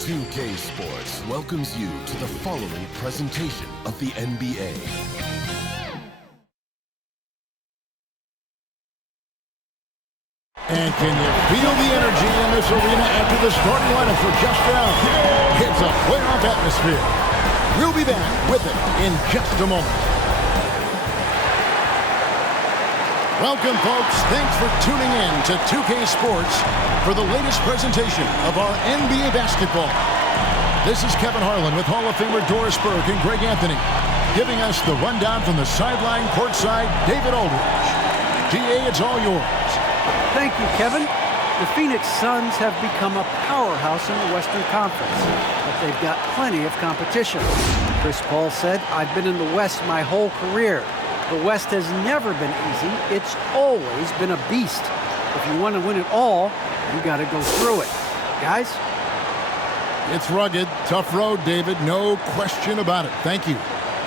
2K Sports welcomes you to the following presentation of the NBA. And can you feel the energy in this arena after the starting lineup for just now? It's a playoff atmosphere. We'll be back with it in just a moment. Welcome, folks. Thanks for tuning in to 2K Sports for the latest presentation of our NBA basketball. This is Kevin Harlan with Hall of Famer Doris Burke and Greg Anthony, giving us the rundown from the sideline courtside, David Aldridge. DA, it's all yours. Thank you, Kevin. The Phoenix Suns have become a powerhouse in the Western Conference, but they've got plenty of competition. Chris Paul said, "I've been in the West my whole career. The West has never been easy. It's always been a beast. If you want to win it all, you got to go through it." Guys? It's rugged, tough road, David. No question about it. Thank you.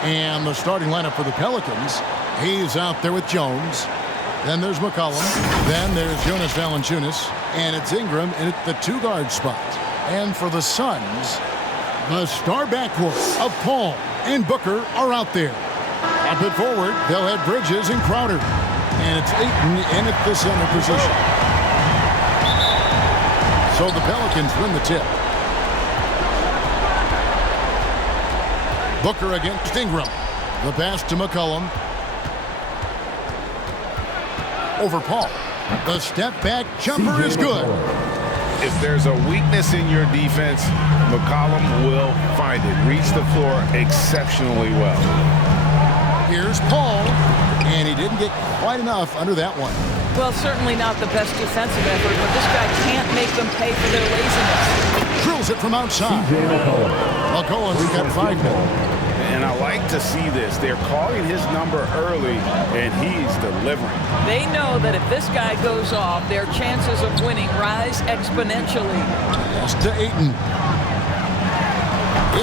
And the starting lineup for the Pelicans, he's out there with Jones. Then there's McCollum. Then there's Jonas Valanciunas. And it's Ingram in at the two-guard spot. And for the Suns, the star backcourt of Paul and Booker are out there. Up it forward, they'll have Bridges and Crowder. And it's Ayton in at the center position. So the Pelicans win the tip. Booker against Ingram. The pass to McCollum. Over Paul. The step-back jumper is good. If there's a weakness in your defense, McCollum will find it. Reads the floor exceptionally well. Here's Paul, and he didn't get quite enough under that one. Well, certainly not the best defensive effort, but this guy can't make them pay for their laziness. Drills it from outside. McCollum's got 5 now. And I like to see this. They're calling his number early, and he's delivering. They know that if this guy goes off, their chances of winning rise exponentially. Pass to Ayton.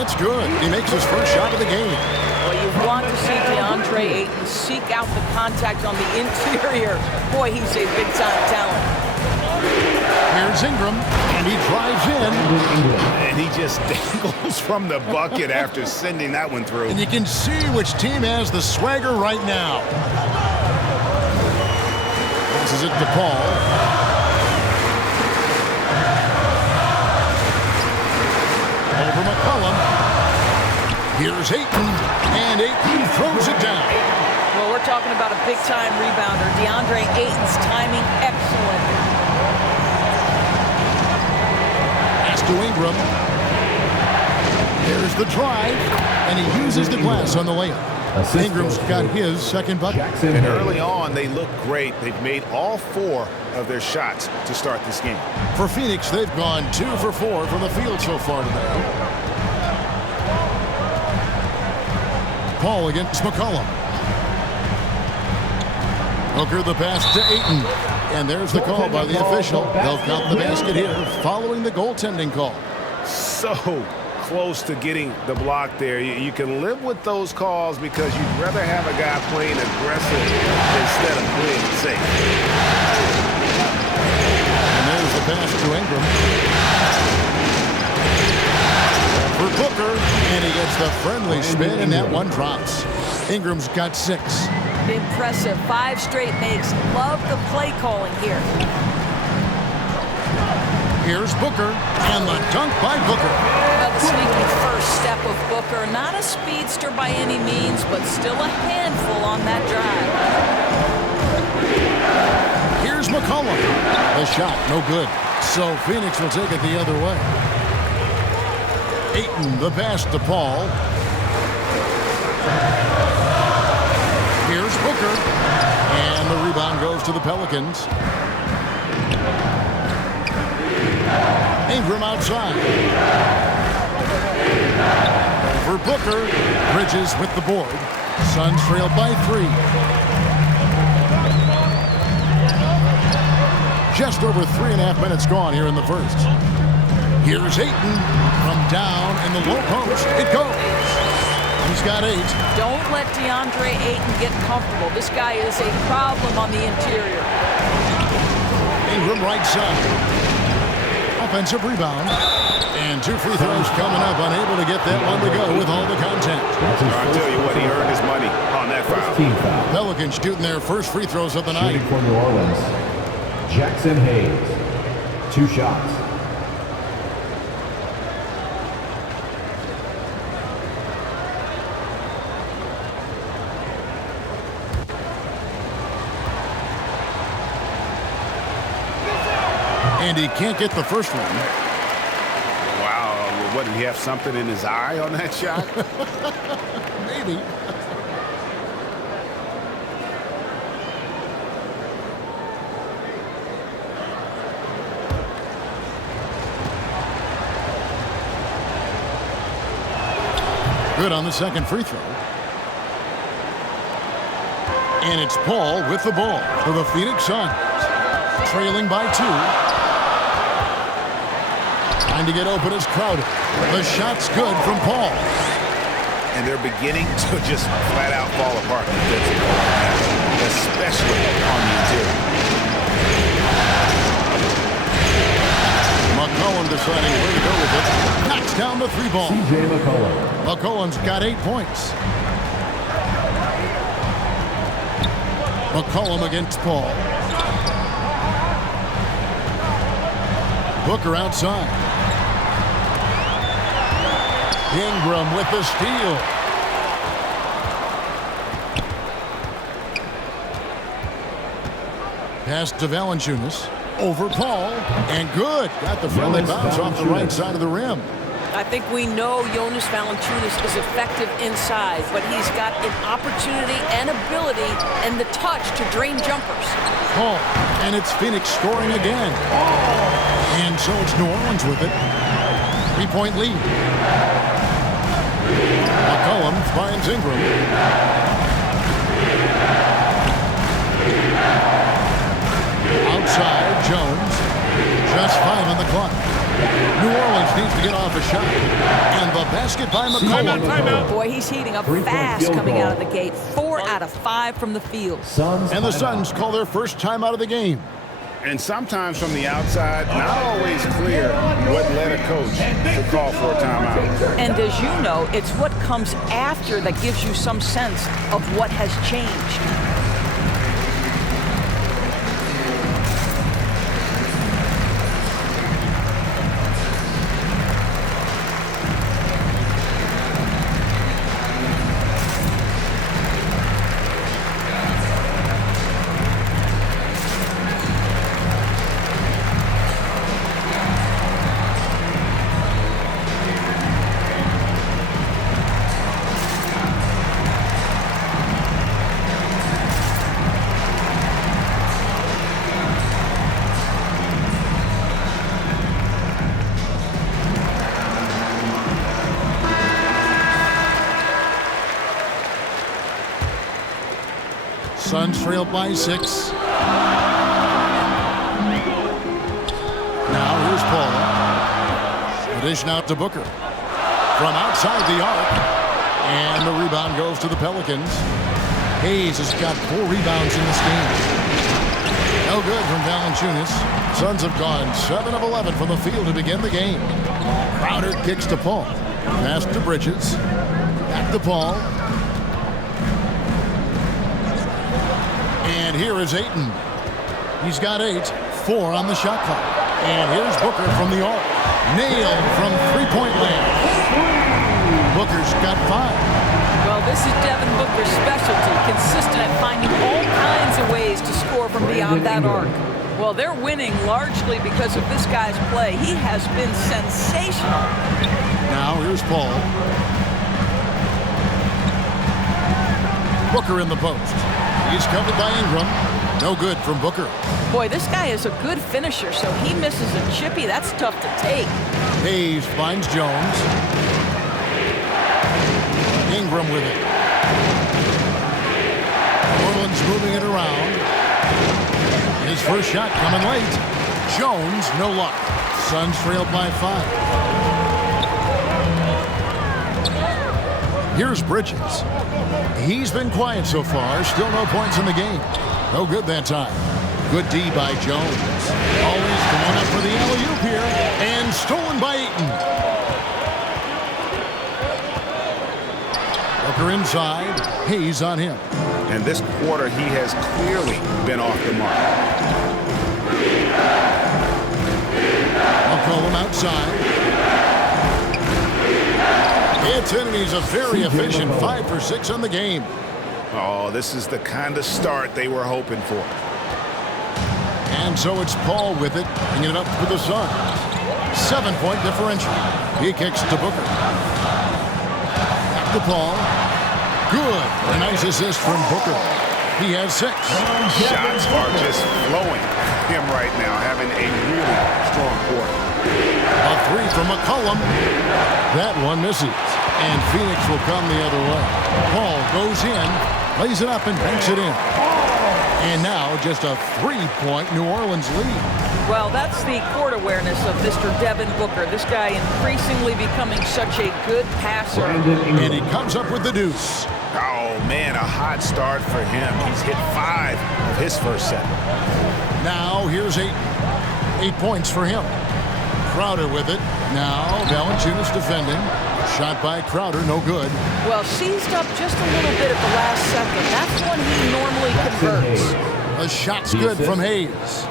It's good. He makes his first shot of the game. Well, you want to see DeAndre Ayton seek out the contact on the interior. Boy, he's a big-time talent. Here's Ingram, and he drives in. And he just dangles from the bucket after sending that one through. And you can see which team has the swagger right now. Passes it to Paul. Over McCollum. Here's Ayton, and Ayton throws it down. Well, we're talking about a big-time rebounder. DeAndre Ayton's timing excellent. To Ingram. There's the drive, and he uses the glass on the layup. Ingram's got his second bucket. And early on, they look great. They've made all 4 of their shots to start this game. For Phoenix, they've gone 2 for 4 from the field so far today. Paul against McCollum. Booker the pass to Ayton. And there's the call by the official. They'll count the basket here following the goaltending call. So close to getting the block there. You can live with those calls because you'd rather have a guy playing aggressive instead of playing safe. And there's the pass to Ingram. For Booker, and he gets the friendly spin, and that one drops. Ingram's got 6. Impressive. 5 straight makes. Love the play calling here. Here's Booker, and the dunk by Booker. Well, the sneaky first step of Booker. Not a speedster by any means, but still a handful on that drive. Here's McCollum. The shot, no good. So Phoenix will take it the other way. Ayton, the pass to Paul. Here's Booker, and the rebound goes to the Pelicans. Ingram outside. For Booker, Bridges with the board. Suns trailed by 3. Just over 3.5 minutes gone here in the first. Here's Ayton from down in the low post. It goes. He's got 8. Don't let DeAndre Ayton get comfortable. This guy is a problem on the interior. Ingram right side. Offensive rebound. And 2 free throws coming up, unable to get that one to go with all the contact. I'll tell you what, he earned his money on that foul. Pelicans shooting their first free throws of the night. Shooting for New Orleans, Jackson Hayes. 2 shots. And he can't get the first one. Wow, what, did he have something in his eye on that shot? Maybe. Good on the second free throw. And it's Paul with the ball for the Phoenix Suns. Trailing by 2. Trying to get open is Crowder. The shot's good from Paul. And they're beginning to just flat out fall apart defensively, especially on the interior. McCollum deciding where to go with it. Knocks down the 3-ball. C.J. McCollum. McCollum's got 8 points. McCollum against Paul. Booker outside. Ingram with the steal. Pass to Valanciunas. Over Paul. And good. Got the friendly bounce off the right side of the rim. I think we know Jonas Valanciunas is effective inside, but he's got an opportunity and ability and the touch to drain jumpers. Paul. And it's Phoenix scoring again. And so it's New Orleans with it. 3-point lead. McCollum finds Ingram. Outside, Jones. Just 5 on the clock. New Orleans needs to get off a shot. And the basket by McCollum. Timeout. Boy, he's heating up fast coming out of the gate. 4 out of 5 from the field. And the Suns call their first time out of the game. And sometimes from the outside, not always clear what led a coach to call for a timeout. And as you know, it's what comes after that gives you some sense of what has changed. Suns trail by 6. Now here's Paul. The dish out to Booker. From outside the arc. And the rebound goes to the Pelicans. Hayes has got 4 rebounds in this game. No good from Valanciunas. Suns have gone 7 of 11 from the field to begin the game. Crowder kicks to Paul. Pass to Bridges. Back to Paul. And here is Ayton. He's got 8, 4 on the shot clock. And here's Booker from the arc. Nailed from 3-point land. Booker's got 5. Well, this is Devin Booker's specialty, consistent at finding all kinds of ways to score from beyond that arc. Well, they're winning largely because of this guy's play. He has been sensational. Now here's Paul. Booker in the post. He's covered by Ingram. No good from Booker. Boy, this guy is a good finisher, so he misses a chippy. That's tough to take. Hayes finds Jones. Ingram with it. Orland's moving it around. His first shot coming late. Jones, no luck. Suns trailed by 5. Here's Bridges. He's been quiet so far. Still no points in the game. No good that time. Good D by Jones. Always going up for the alley-oop here. And stolen by Ayton. Booker inside. Hayes on him. And this quarter, he has clearly been off the mark. McCollum outside. It's in, and he's a very efficient 5 for 6 on the game. Oh, this is the kind of start they were hoping for. And so it's Paul with it, bringing it up for the Suns. 7-point differential. He kicks to Booker. Back to Paul. Good. A nice assist from Booker. He has 6. Shots are just flowing him right now, having a really strong quarter. A 3 from McCollum. That one misses. And Phoenix will come the other way. Paul goes in, lays it up, and banks it in. And now just a 3-point New Orleans lead. Well, that's the court awareness of Mr. Devin Booker. This guy increasingly becoming such a good passer. And he comes up with the deuce. Oh, man, a hot start for him. He's hit 5 of his first set. Now here's 8 points for him. Crowder with it. Now Valanciunas defending. Shot by Crowder, no good. Well, seized up just a little bit at the last second. That's when he normally converts. The shot's good from Hayes.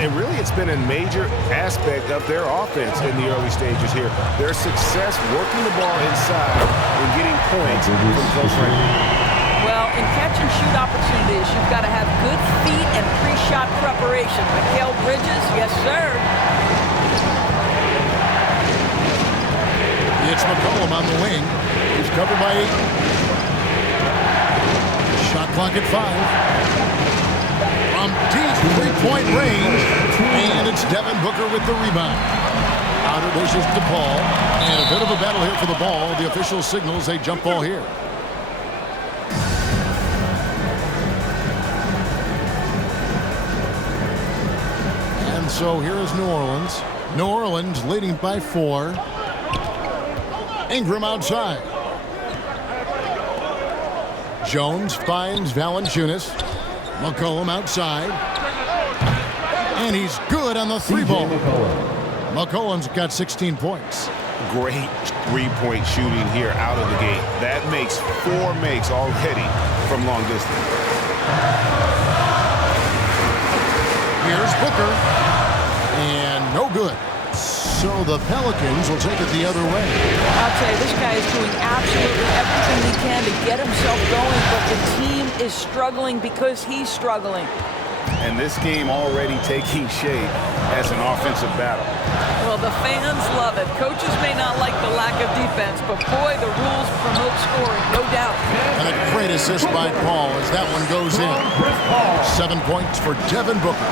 And really, it's been a major aspect of their offense in the early stages here. Their success working the ball inside and getting points from close range. Well, in catch-and-shoot opportunities, you've got to have good feet and pre-shot preparation. Mikal Bridges, yes, sir. It's McCollum on the wing. He's covered by 8. Shot clock at 5. From deep 3-point range. And it's Devin Booker with the rebound. Outer dishes to Paul. And a bit of a battle here for the ball. The official signals a jump ball here. And so here is New Orleans. New Orleans leading by 4. Ingram outside. Jones finds Valanciunas. McCollum outside. And he's good on the 3-ball. McCollum's got 16 points. Great 3-point shooting here out of the gate. That makes 4 makes already from long distance. Here's Booker. And no good. So the Pelicans will take it the other way. I'll tell you, this guy is doing absolutely everything he can to get himself going, but the team is struggling because he's struggling. And this game already taking shape as an offensive battle. Well, the fans love it. Coaches may not like the lack of defense, but boy, the rules promote scoring, no doubt. And a great assist by Paul as that one goes in. 7 points for Devin Booker.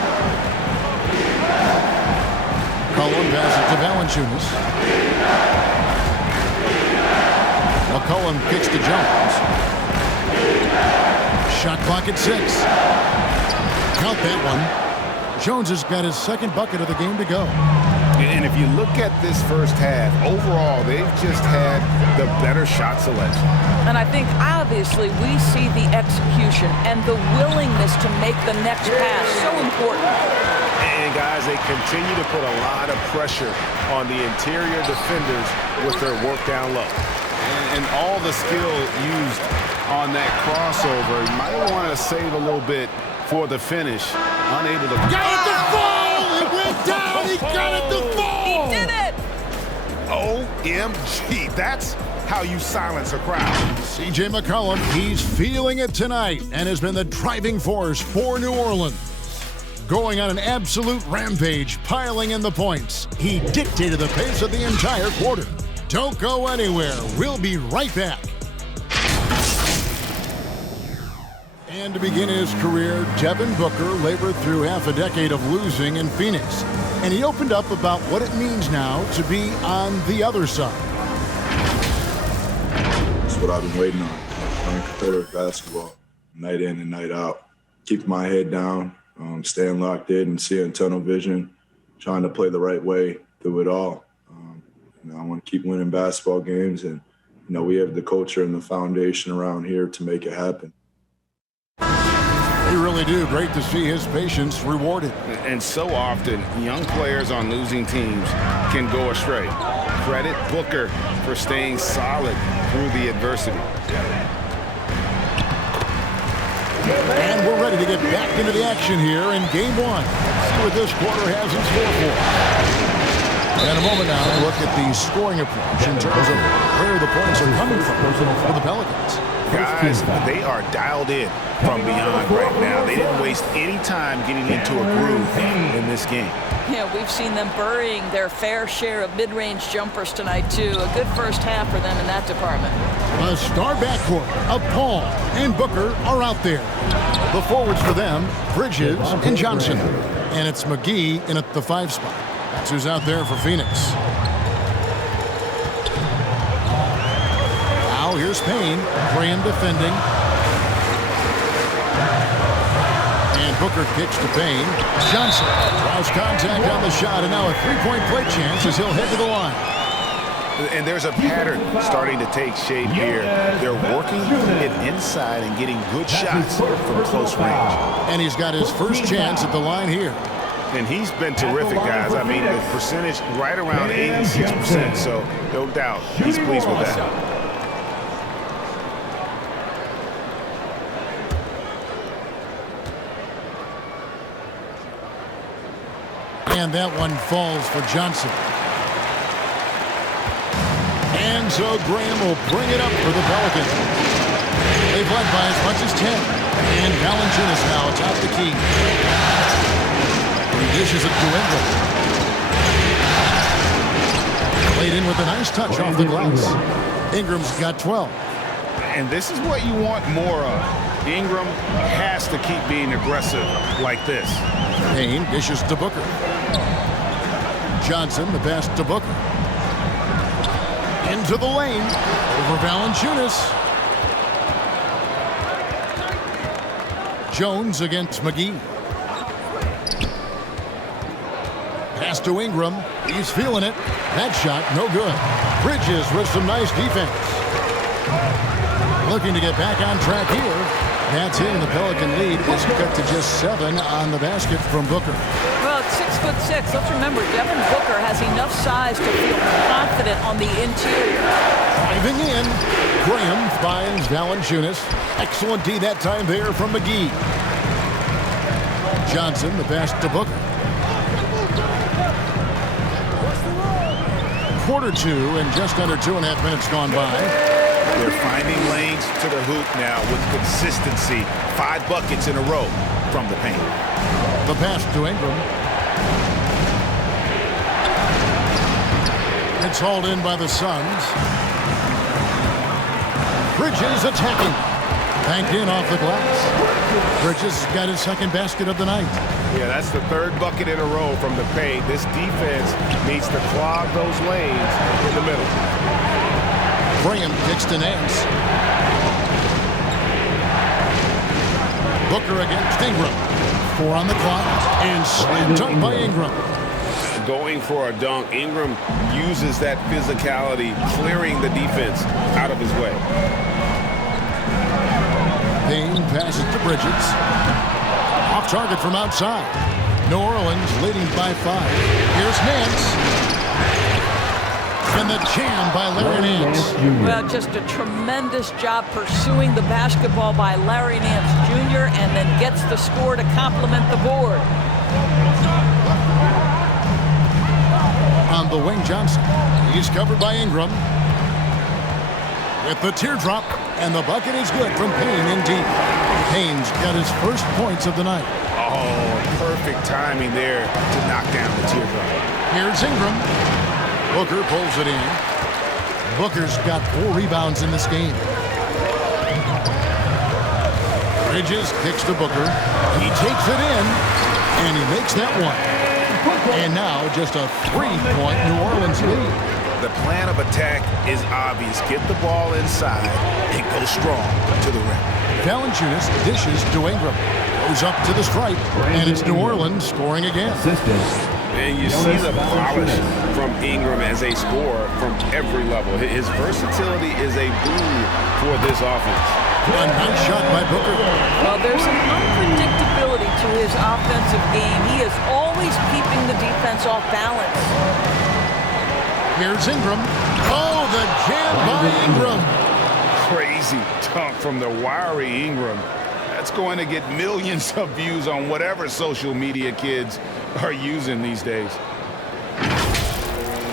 McCollum passes to Valanciunas. McCollum kicks to Jones. Shot clock at 6. Count that one. Jones has got his 2nd bucket of the game to go. And if you look at this first half, overall, they've just had the better shot selection. And I think, obviously, we see the execution and the willingness to make the next pass so important. And, guys, they continue to put a lot of pressure on the interior defenders with their work down low. And all the skill used on that crossover, you might want to save a little bit for the finish. Unable to... Got it to fall! It went down! He got it to fall! He did it! OMG, that's how you silence a crowd. C.J. McCollum, he's feeling it tonight and has been the driving force for New Orleans. Going on an absolute rampage, piling in the points. He dictated the pace of the entire quarter. Don't go anywhere. We'll be right back. And to begin his career, Devin Booker labored through half a decade of losing in Phoenix. And he opened up about what it means now to be on the other side. That's what I've been waiting on. Playing competitive basketball, night in and night out. Keep my head down, staying locked in and seeing tunnel vision, trying to play the right way through it all. I want to keep winning basketball games, and we have the culture and the foundation around here to make it happen. You really do. Great to see his patience rewarded. And so often, young players on losing teams can go astray. Credit Booker for staying solid through the adversity. And we're ready to get back into the action here in game one. See what this quarter has in store for us. In a moment now, we'll look at the scoring approach in terms of where the points are coming from for the Pelicans. Guys, they are dialed in from beyond right now. They didn't waste any time getting into a groove in this game. Yeah, we've seen them burying their fair share of mid-range jumpers tonight, too. A good first half for them in that department. The star backcourt of Paul and Booker are out there. The forwards for them, Bridges and Johnson. And it's McGee in at the 5 spot. That's who's out there for Phoenix. Now here's Payne. Graham defending. And Booker kicks to Payne. Johnson draws contact on the shot, and now a three-point play chance as he'll head to the line. And there's a pattern starting to take shape here. They're working it inside and getting good shots from close range. And he's got his first chance at the line here. And he's been terrific, guys. I mean, the percentage right around 86%, so no doubt he's pleased with that. And that one falls for Johnson. And so Graham will bring it up for the Pelicans. They've led by as much as 10. And Valanciunas now atop the key. He dishes it to Ingram. Played in with a nice touch off the glass. Ingram's got 12. And this is what you want more of. Ingram has to keep being aggressive like this. Payne dishes to Booker. Johnson, the pass to Booker. Into the lane. Over Valanciunas. Jones against McGee. Pass to Ingram. He's feeling it. That shot, no good. Bridges with some nice defense. Looking to get back on track here. That's in. The Pelican lead is cut to just 7 on the basket from Booker. Well, it's 6'6". Let's remember, Devin Booker has enough size to feel confident on the interior. Driving in. Graham finds Valanciunas. Excellent D that time there from McGee. Johnson, the pass to Booker. Quarter 2 and just under 2.5 minutes gone by. They're finding lanes to the hoop now with consistency. 5 buckets in a row from the paint. The pass to Ingram. It's hauled in by the Suns. Bridges attacking. Banked in off the glass. Bridges got his second basket of the night. Yeah, that's the 3rd bucket in a row from the paint. This defense needs to clog those lanes in the middle. Graham kicks to Nance. Booker against Ingram. 4 on the clock. And slam dunk by Ingram. Going for a dunk. Ingram uses that physicality, clearing the defense out of his way. Payne passes to Bridges. Off target from outside. New Orleans leading by 5. Here's Nance. And the jam by Larry Nance. Well, just a tremendous job pursuing the basketball by Larry Nance Jr. and then gets the score to complement the board. On the wing, Johnson. He's covered by Ingram. With the teardrop, and the bucket is good from Payne in deep. Payne's got his first points of the night. Oh, perfect timing there to knock down the teardrop. Here's Ingram. Booker pulls it in. Booker's got 4 rebounds in this game. Bridges kicks to Booker. He takes it in, and he makes that one. And now just a 3-point New Orleans lead. The plan of attack is obvious. Get the ball inside and go strong to the rim. Valanciunas dishes to Ingram. Goes up to the stripe, and it's New Orleans scoring again. And you see the polish from Ingram as a scorer from every level. His versatility is a boon for this offense. A nice shot by Booker. Well, there's an unpredictability to his offensive game. He is always keeping the defense off balance. Here's Ingram. Oh, the jam by Ingram. Crazy dunk from the wiry Ingram. That's going to get millions of views on whatever social media kids are using these days.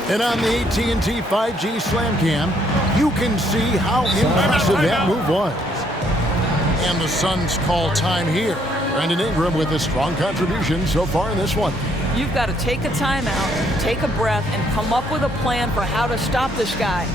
And on the AT&T 5G Slam Cam, you can see how impressive that move was. And the Suns call time here. Brandon Ingram with a strong contribution so far in this one. You've got to take a timeout, take a breath, and come up with a plan for how to stop this guy.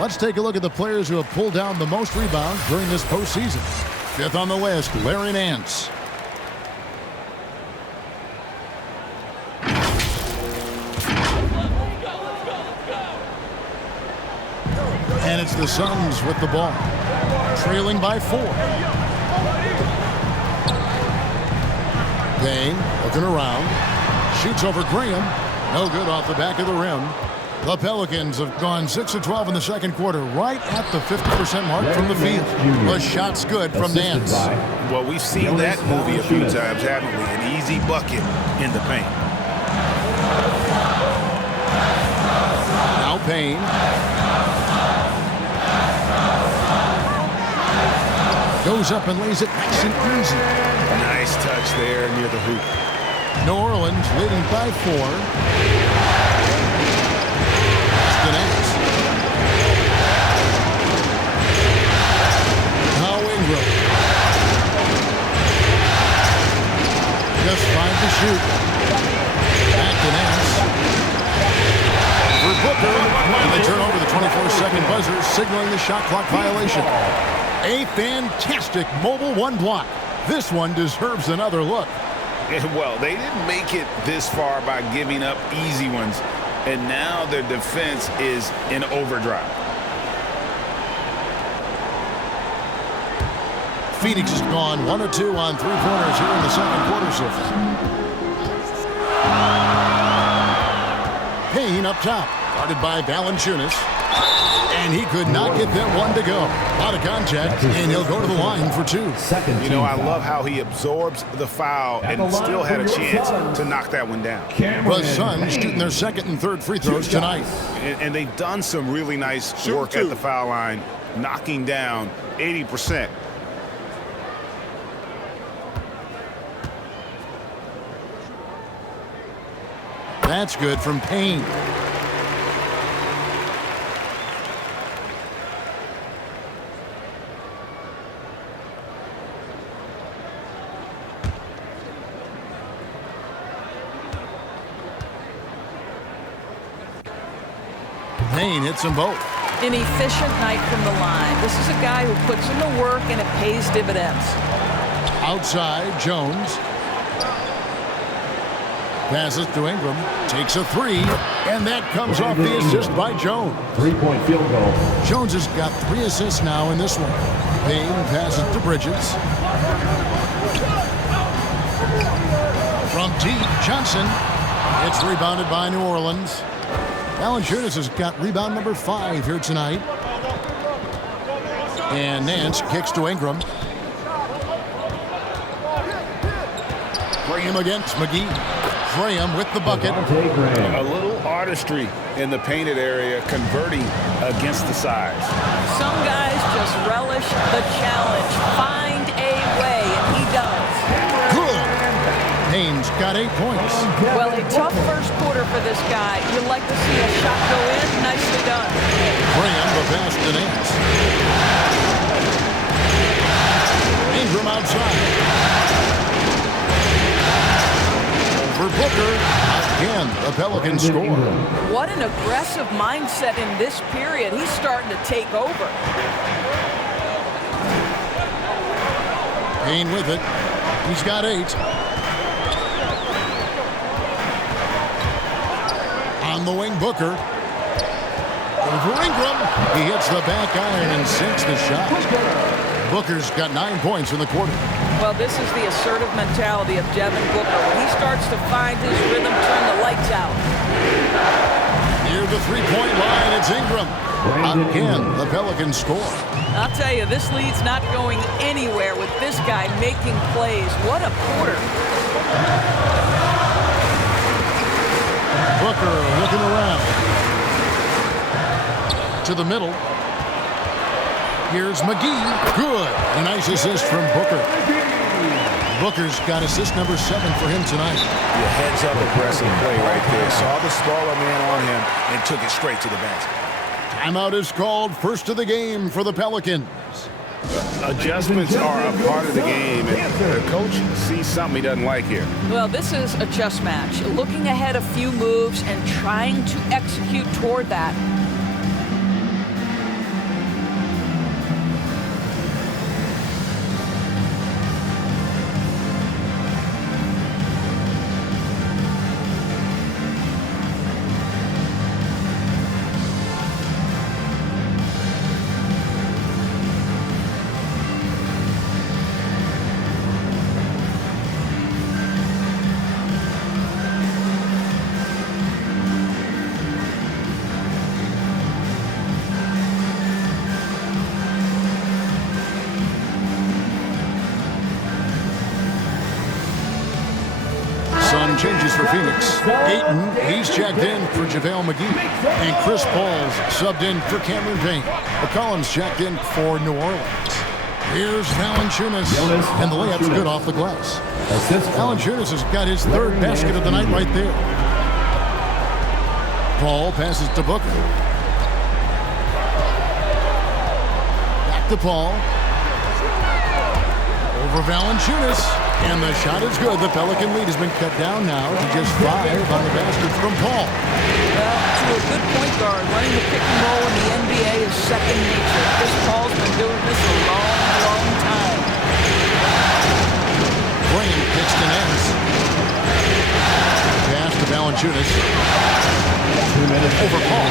Let's take a look at the players who have pulled down the most rebounds during this postseason. Fifth on the list, Larry Nance. And it's the Suns with the ball, trailing by 4. Payne looking around, shoots over Graham. No good off the back of the rim. The Pelicans have gone 6 of 12 in the second quarter, right at the 50% mark from the field. The shot's good from Nance. Well, we've seen that movie a few times, haven't we? An easy bucket in the paint. Now Payne. Goes up and lays it nice and easy. Nice touch there near the hoop. New Orleans leading by 4. Now Ingram. Just 5 to shoot. Back to Nance. For Booker. And they turn over the 24-second buzzer, signaling the shot clock violation. A fantastic mobile one block. This one deserves another look. Well, they didn't make it this far by giving up easy ones. And now their defense is in overdrive. Phoenix has gone 1 of 2 on 3-pointers here in the second quarter so far. Payne up top, guarded by Valanciunas. And he could not get that one to go. A lot of contact, and he'll go to the line for 2. You know, I love how he absorbs the foul and still had a chance to knock that one down. The Suns shooting their second and third free throws tonight. And they've done some really nice work at the foul line, knocking down 80%. That's good from Payne. Payne hits them both. An efficient night from the line. This is a guy who puts in the work and it pays dividends. Outside, Jones. Passes to Ingram. Takes a 3. And that comes off the assist by Jones. 3-point field goal. Jones has got 3 assists now in this one. Payne passes to Bridges. From deep, Johnson. It's rebounded by New Orleans. Valanciunas has got rebound number 5 here tonight. And Nance kicks to Ingram. Graham against McGee. Graham with the bucket. A little artistry in the painted area, converting against the size. Some guys just relish the challenge. Find a way, and he does. Good. Payne's got 8 points. Well, a tough first quarter for this guy. You'd like to see a shot go in. Nicely done. Graham the pass to Nance. Ingram outside. For Booker. Again, the Pelicans score. What an aggressive mindset in this period. He's starting to take over. Payne with it. He's got 8. On the wing, Booker. Over Ingram. He hits the back iron and sinks the shot. Booker's got 9 points in the quarter. Well, this is the assertive mentality of Devin Booker. When he starts to find his rhythm, turn the lights out. Near the three-point line, it's Ingram. Again, the Pelicans score. I'll tell you, this lead's not going anywhere with this guy making plays. What a quarter. Booker looking around. To the middle. Here's McGee. Good. A nice assist from Booker. Booker's got assist number 7 for him tonight. Yeah, heads-up aggressive play right there. Saw the smaller man on him and took it straight to the basket. Timeout is called. First of the game for the Pelicans. Adjustments are a part of the game, and the coach sees something he doesn't like here. Well, this is a chess match. Looking ahead a few moves and trying to execute toward that. Changes for Phoenix. Ayton, he's checked in for JaVale McGee. And Chris Paul's subbed in for Cameron Payne. McCollum's checked in for New Orleans. Here's Valanciunas, and the layup's good off the glass. Valanciunas has got his 3rd basket of the night right there. Paul passes to Booker. Back to Paul. Over Valanciunas. And the shot is good. The Pelican lead has been cut down now to just 5 on the basket from Paul. Well, to a good point guard, running the pick and roll in the NBA is second nature. Chris Paul's been doing this a long, long time. Green kicks to Nance. Pass to Valanciunas. Over Paul.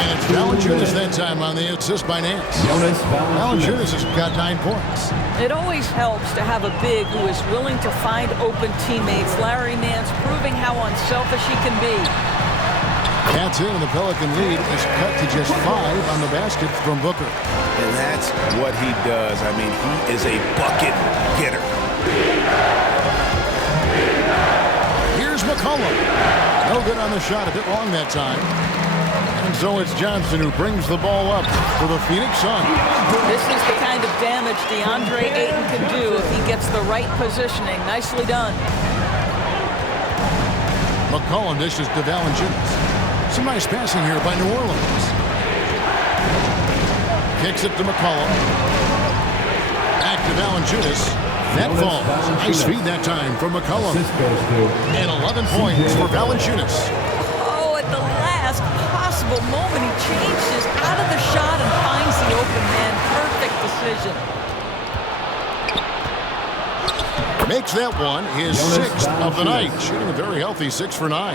And it's Valanciunas that time on the assist by Nance. Valanciunas has got 9 points. It always helps to have a big who is willing to find open teammates. Larry Nance proving how unselfish he can be. That's it, and the Pelican lead is cut to just 5 on the basket from Booker. And that's what he does. I mean, he is a bucket getter. Here's McCollum. No good on the shot, a bit long that time. And so it's Johnson who brings the ball up for the Phoenix Suns. This is the kind of damage DeAndre Ayton can do if he gets the right positioning. Nicely done. McCollum dishes to Valanciunas. Some nice passing here by New Orleans. Kicks it to McCollum. Back to Valanciunas. That falls. Nice feed that time from McCollum. And 11 points for Valanciunas. Oh, at the last possible moment, he changes out of the shot and finds the open man. Perfect decision. Makes that one his 6th of the night. Shooting a very healthy 6 for 9.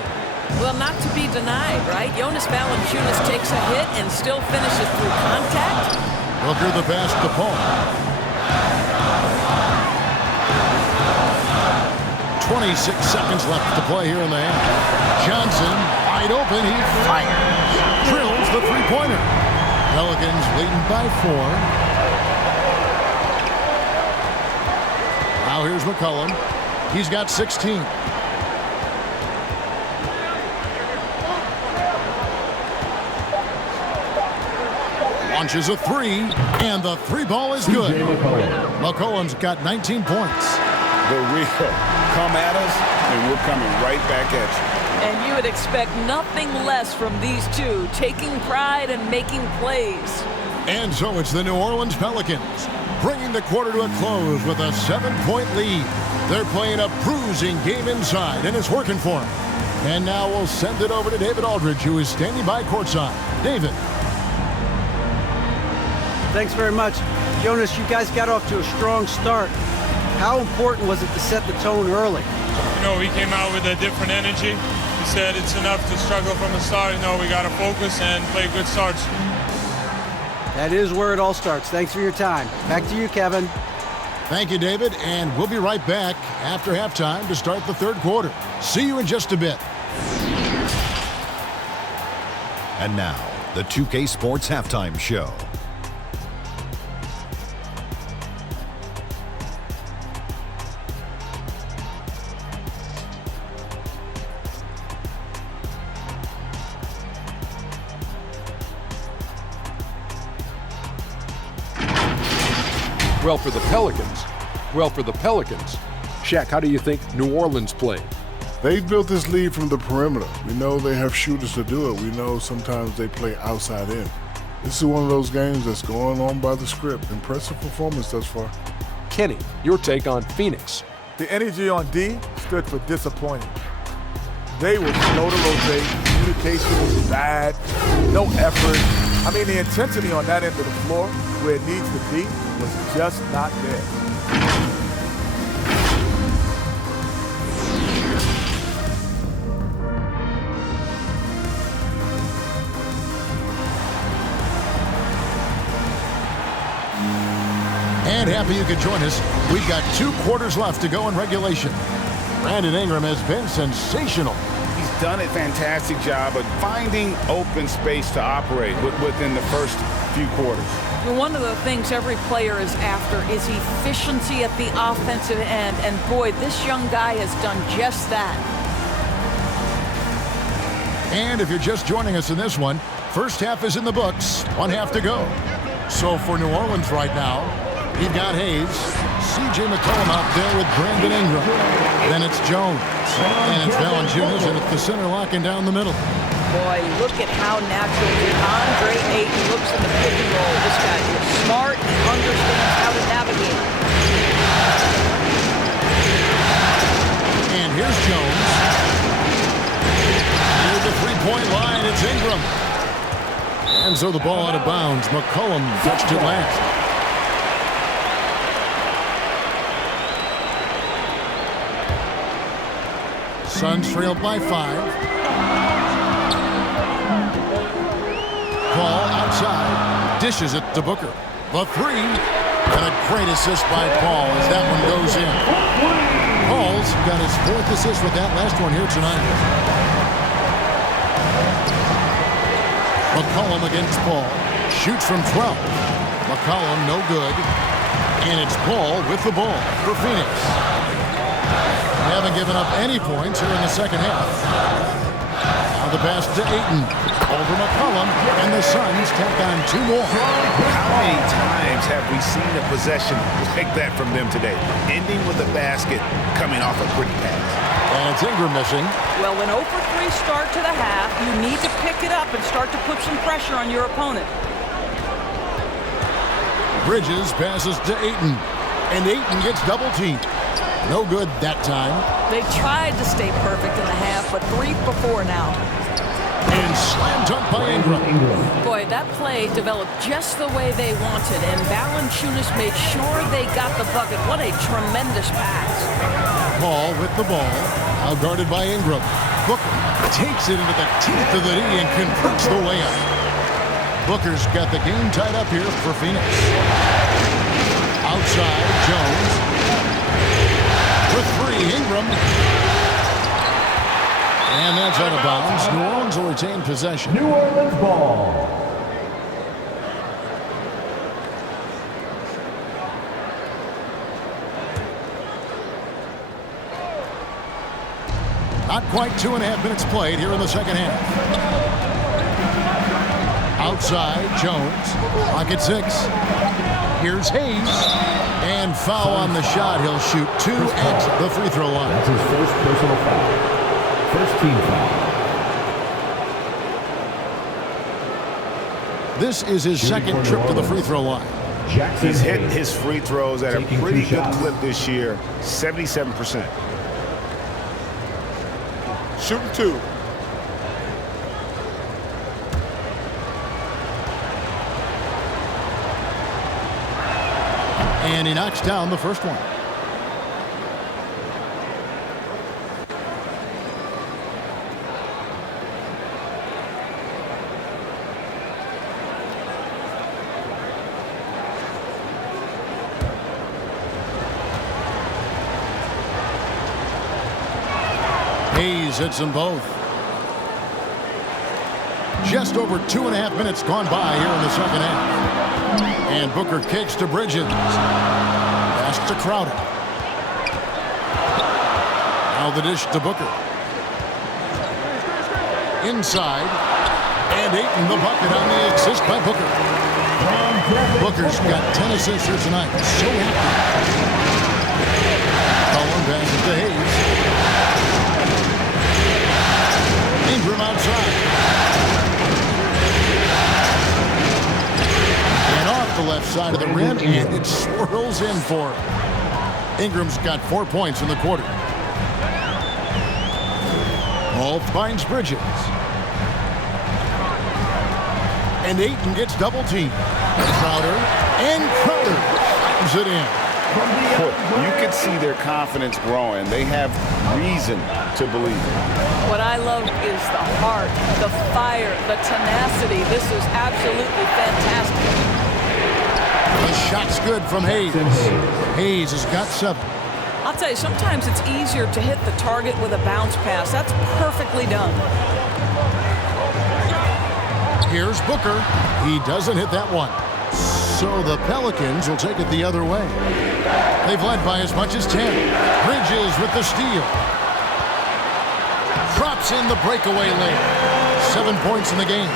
Well, not to be denied, right? Jonas Valanciunas takes a hit and still finishes through contact. Booker the pass to Paul. 26 seconds left to play here in the half. Johnson, wide open, he fires. Drills the three-pointer. Pelicans leading by 4. Now here's McCollum. He's got 16. Launches a 3, and the 3 ball is good. McCollum's got 19 points. The real come at us, and we're coming right back at you. And you would expect nothing less from these two, taking pride and making plays. And so it's the New Orleans Pelicans, bringing the quarter to a close with a 7-point lead. They're playing a bruising game inside, and it's working for them. And now we'll send it over to David Aldridge, who is standing by courtside. David. Thanks very much. Jonas, you guys got off to a strong start. How important was it to set the tone early? We came out with a different energy. We said it's enough to struggle from the start. We got to focus and play good starts. That is where it all starts. Thanks for your time. Back to you, Kevin. Thank you, David, and we'll be right back after halftime to start the third quarter. See you in just a bit. And now, the 2K Sports Halftime Show. Well, for the Pelicans. Shaq, how do you think New Orleans played? They've built this lead from the perimeter. We know they have shooters to do it. We know sometimes they play outside in. This is one of those games that's going on by the script. Impressive performance thus far. Kenny, your take on Phoenix. The energy on D stood for disappointing. They were slow to rotate. Communication was bad. No effort. The intensity on that end of the floor, where it needs to be, was just not there. And happy you could join us. We've got 2 quarters left to go in regulation. Brandon Ingram has been sensational. He's done a fantastic job of finding open space to operate within the first few quarters. One of the things every player is after is efficiency at the offensive end, and boy, this young guy has done just that. And if you're just joining us in this one, first half is in the books, 1 half to go. So for New Orleans right now, you've got Hayes, C.J. McCollum out there with Brandon Ingram. Then it's Jones, and it's Valanciunas, and it's the center locking down the middle. Boy, look at how natural DeAndre Ayton looks in the pick and roll. This guy is smart. He understands how to navigate. And here's Jones. Near the three-point line, it's Ingram. And so the ball out of bounds. McCollum touched it last. Suns trailed by 5. Paul outside, dishes it to Booker. The 3, and a great assist by Paul as that one goes in. Paul's got his 4th assist with that last one here tonight. McCollum against Paul, shoots from 12. McCollum no good, and it's Paul with the ball for Phoenix. They haven't given up any points here in the second half. Now the pass to Ayton. Over McCollum, and the Suns tack on 2 more. How many times have we seen a possession like that from them today? Ending with a basket, coming off a pretty pass. And it's Ingram missing. Well, an 0 for 3 start to the half. You need to pick it up and start to put some pressure on your opponent. Bridges passes to Ayton, and Ayton gets double-teamed. No good that time. They tried to stay perfect in the half, but 3 for 4 now. And slam dunk by Ingram. Boy, that play developed just the way they wanted, and Valanciunas made sure they got the bucket. What a tremendous pass. Paul with the ball, out guarded by Ingram. Booker takes it into the teeth of the knee and converts the layup. Booker's got the game tied up here for Phoenix. Outside, Jones. For 3, Ingram. And that's out of bounds. New Orleans will retain possession. New Orleans ball. Not quite 2.5 minutes played here in the second half. Outside, Jones. Clock at 6. Here's Hayes. And foul on the shot. He'll shoot 2 at the free throw line. That's his first personal foul. First team foul. This is his second trip to the free throw line. He's hit his free throws at a pretty good clip this year, 77%. Shooting 2. And he knocks down the first one. Hayes hits them both. Just over 2.5 minutes gone by here in the second half. And Booker kicks to Bridges. Pass to Crowder. Now the dish to Booker. Inside. And Ayton the bucket on the assist by Booker. Booker's got 10 assists here tonight. So happy. Cullen passes to Hayes. Ingram outside. And off the left side of the rim, and it swirls in for him. Ingram's got 4 points in the quarter. Ball finds Bridges. And Ayton gets double teamed. Crowder, and Crowder finds it in. You can see their confidence growing. They have reason to believe. What I love is the heart, the fire, the tenacity. This is absolutely fantastic. The shot's good from Hayes. Hayes has got 7. I'll tell you, sometimes it's easier to hit the target with a bounce pass. That's perfectly done. Here's Booker. He doesn't hit that one. So the Pelicans will take it the other way. They've led by as much as 10. Bridges with the steal. Drops in the breakaway layup. 7 points in the game.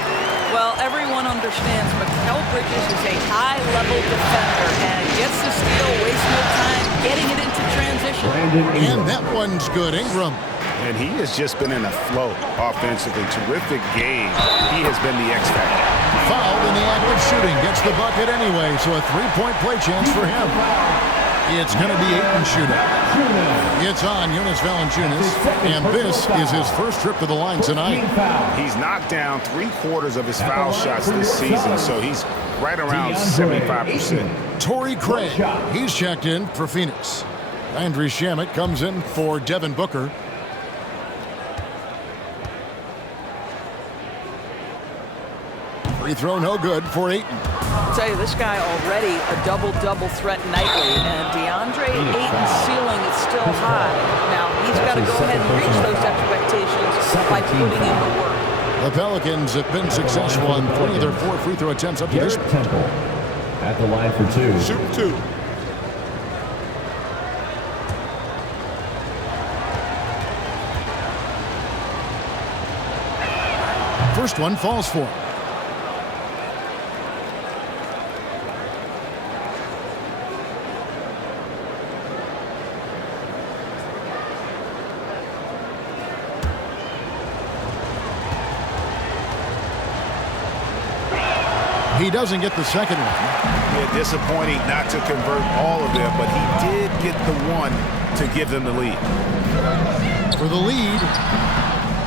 Well, everyone understands Mikal Bridges is a high-level defender and gets the steal, wastes no time getting it into transition. And that one's good. Ingram. And he has just been in a flow offensively. Terrific game. He has been the X factor. Fouled in the act of shooting. Gets the bucket anyway, so a 3-point play chance for him. It's going to be Ayton shooting. It's on Jonas Valanciunas, and this is his first trip to the line tonight. He's knocked down 3/4 of his foul shots this season, so he's right around 75%. Torrey Craig, he's checked in for Phoenix. Landry Shamet comes in for Devin Booker. Free throw no good for Ayton. I'll tell you, this guy already a double-double threat nightly, and DeAndre Ayton's ceiling is still high. Now, he's got to go ahead and reach those expectations by putting in the work. The Pelicans have been successful on 3 of their 4 free throw attempts up to this point. Temple at the line for 2. Shoot 2. First one falls for him. He doesn't get the second one. Yeah, disappointing not to convert all of them, but he did get the one to give them the lead. For the lead,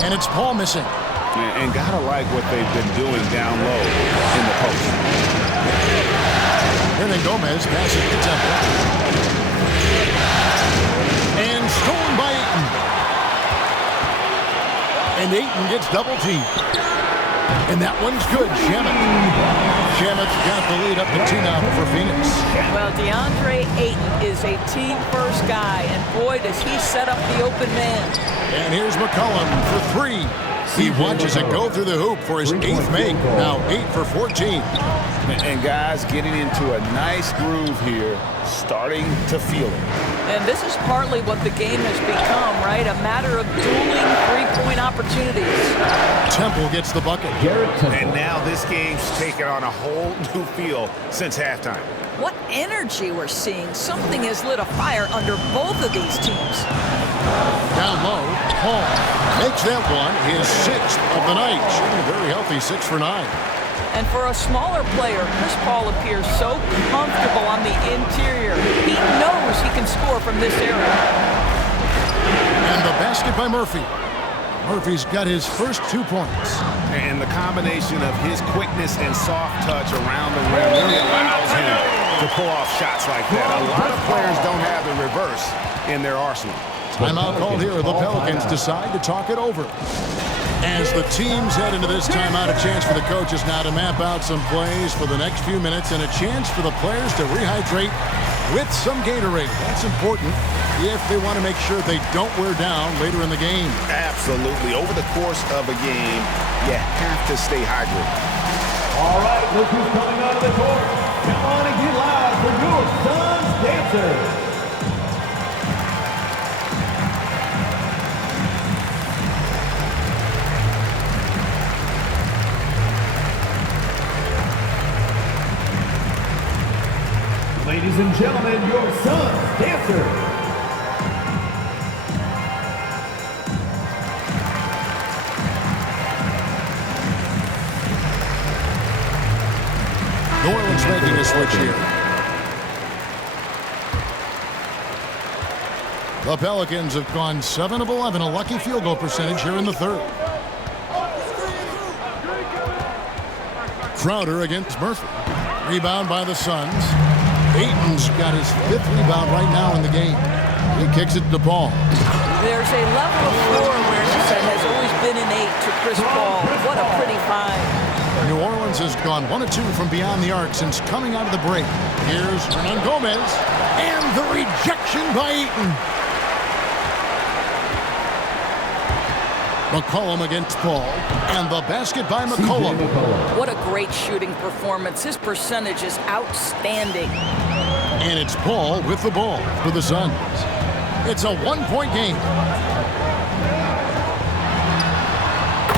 and it's Paul missing. Yeah, and gotta like what they've been doing down low in the post. And then Gomez passes to Temple. And stolen by Ayton. And Ayton gets double teamed. And that one's good. Shamet's got the lead up to 2 now for Phoenix. Well, DeAndre Ayton is a team-first guy, and boy, does he set up the open man. And here's McCollum for 3. He watches it go through the hoop for his 8th make. Now 8 for 14. And guys getting into a nice groove here, starting to feel it. And this is partly what the game has become, right? A matter of dueling three-point opportunities. Temple gets the bucket. And now this game's taken on a whole new feel since halftime. What energy we're seeing. Something has lit a fire under both of these teams. Down low, Paul makes that one his 6th of the night. Shooting a very healthy 6 for 9. And for a smaller player, Chris Paul appears so comfortable on the interior. He knows he can score from this area. And the basket by Murphy. Murphy's got his first 2 points. And the combination of his quickness and soft touch around the rim really allows him to pull off shots like that. A lot of players don't have the reverse in their arsenal. Timeout called here. The Pelicans decide to talk it over. As the teams head into this timeout, a chance for the coaches now to map out some plays for the next few minutes and a chance for the players to rehydrate with some Gatorade. That's important if they want to make sure they don't wear down later in the game. Absolutely. Over the course of a game, you have to stay hydrated. All right, look who's coming out of the court. Come on and get loud for your Suns dancers. Ladies and gentlemen, your Suns dancers. New Orleans making a switch here. The Pelicans have gone 7 of 11, a lucky field goal percentage here in the third. Crowder against Murphy. Rebound by the Suns. Ayton's got his 5th rebound right now in the game. He kicks it to Paul. There's a level of floor awareness that has always been innate to Chris Paul. What a pretty find. New Orleans has gone 1 of 2 from beyond the arc since coming out of the break. Here's Hernan Gomez, and the rejection by Ayton. McCollum against Paul, and the basket by McCollum. What a great shooting performance. His percentage is outstanding. And it's Paul with the ball for the Suns. It's a 1-point game.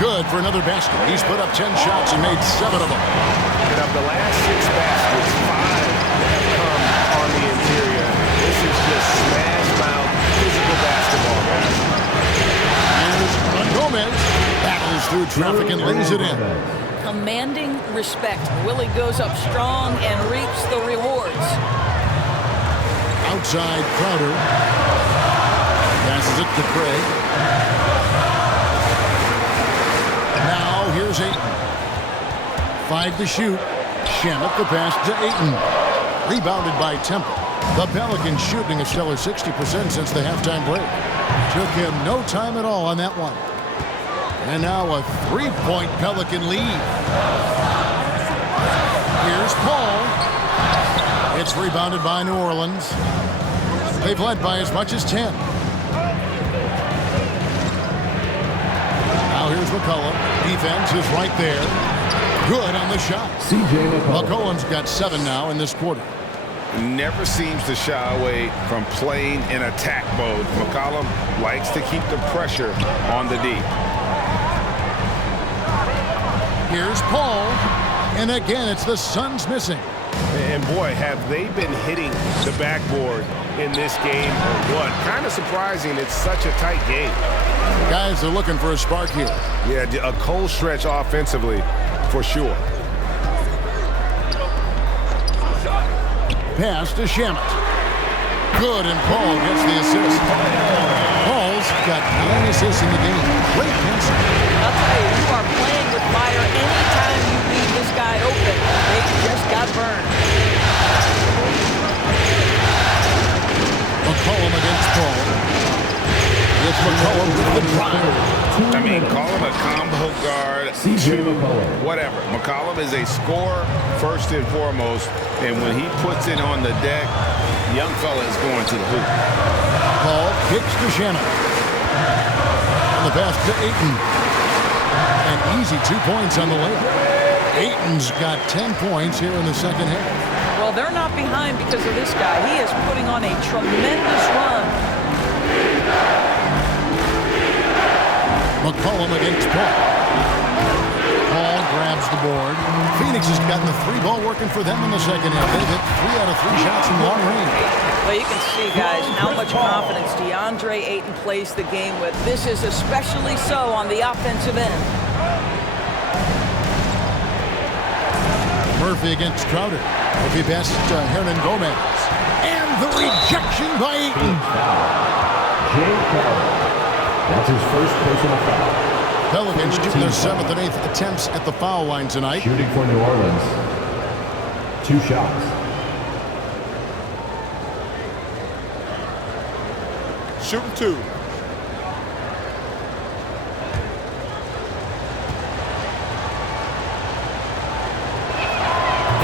Good for another basket. He's put up 10 shots and made 7 of them. And of the last 6 baskets, 5 have come on the interior. This is just smash-mouth physical basketball, guys. Here's Gomez. Battles through traffic and lays it in. Commanding respect. Willie goes up strong and reaps the rewards. Outside Crowder. Passes it to Craig. Now here's Ayton. 5 to shoot. Shamet the pass to Ayton. Rebounded by Temple. The Pelicans shooting a stellar 60% since the halftime break. Took him no time at all on that one. And now a 3-point Pelican lead. Here's Paul. It's rebounded by New Orleans. They've led by as much as 10. Now here's McCollum. Defense is right there. Good on the shot. McCollum's got 7 now in this quarter. Never seems to shy away from playing in attack mode. McCollum likes to keep the pressure on the D. Here's Paul. And again, it's the Suns missing. And boy, have they been hitting the backboard in this game or what? Kind of surprising. It's such a tight game. Guys are looking for a spark here. Yeah, a cold stretch offensively for sure. Pass to Shamet. Good, and Paul gets the assist. Paul's got 9 assists in the game. Great passing. I'll tell you, you are playing with fire anytime you leave this guy open. They just got burned. McCollum against Paul. It's McCollum with the drive. I mean, call him a combo guard, whatever. McCollum is a scorer first and foremost, and when he puts it on the deck, young fella is going to the hoop. Paul kicks to Shannon. And the pass to Ayton. An easy 2 points on the layup. Ayton's got 10 points here in the second half. Well, they're not behind because of this guy. He is putting on a tremendous run. McCollum against Paul. Paul grabs the board. Phoenix has gotten the 3-ball working for them in the second half. They've hit 3 out of 3 shots from long range. Well, you can see, guys, how much confidence DeAndre Ayton plays the game with. This is especially so on the offensive end. Murphy against Crowder. Murphy best Hernan Gomez. And the rejection by Ayton. That's his first personal foul. Pelicans shooting their 7th and 8th attempts at the foul line tonight. Shooting for New Orleans. 2 shots. shooting 2.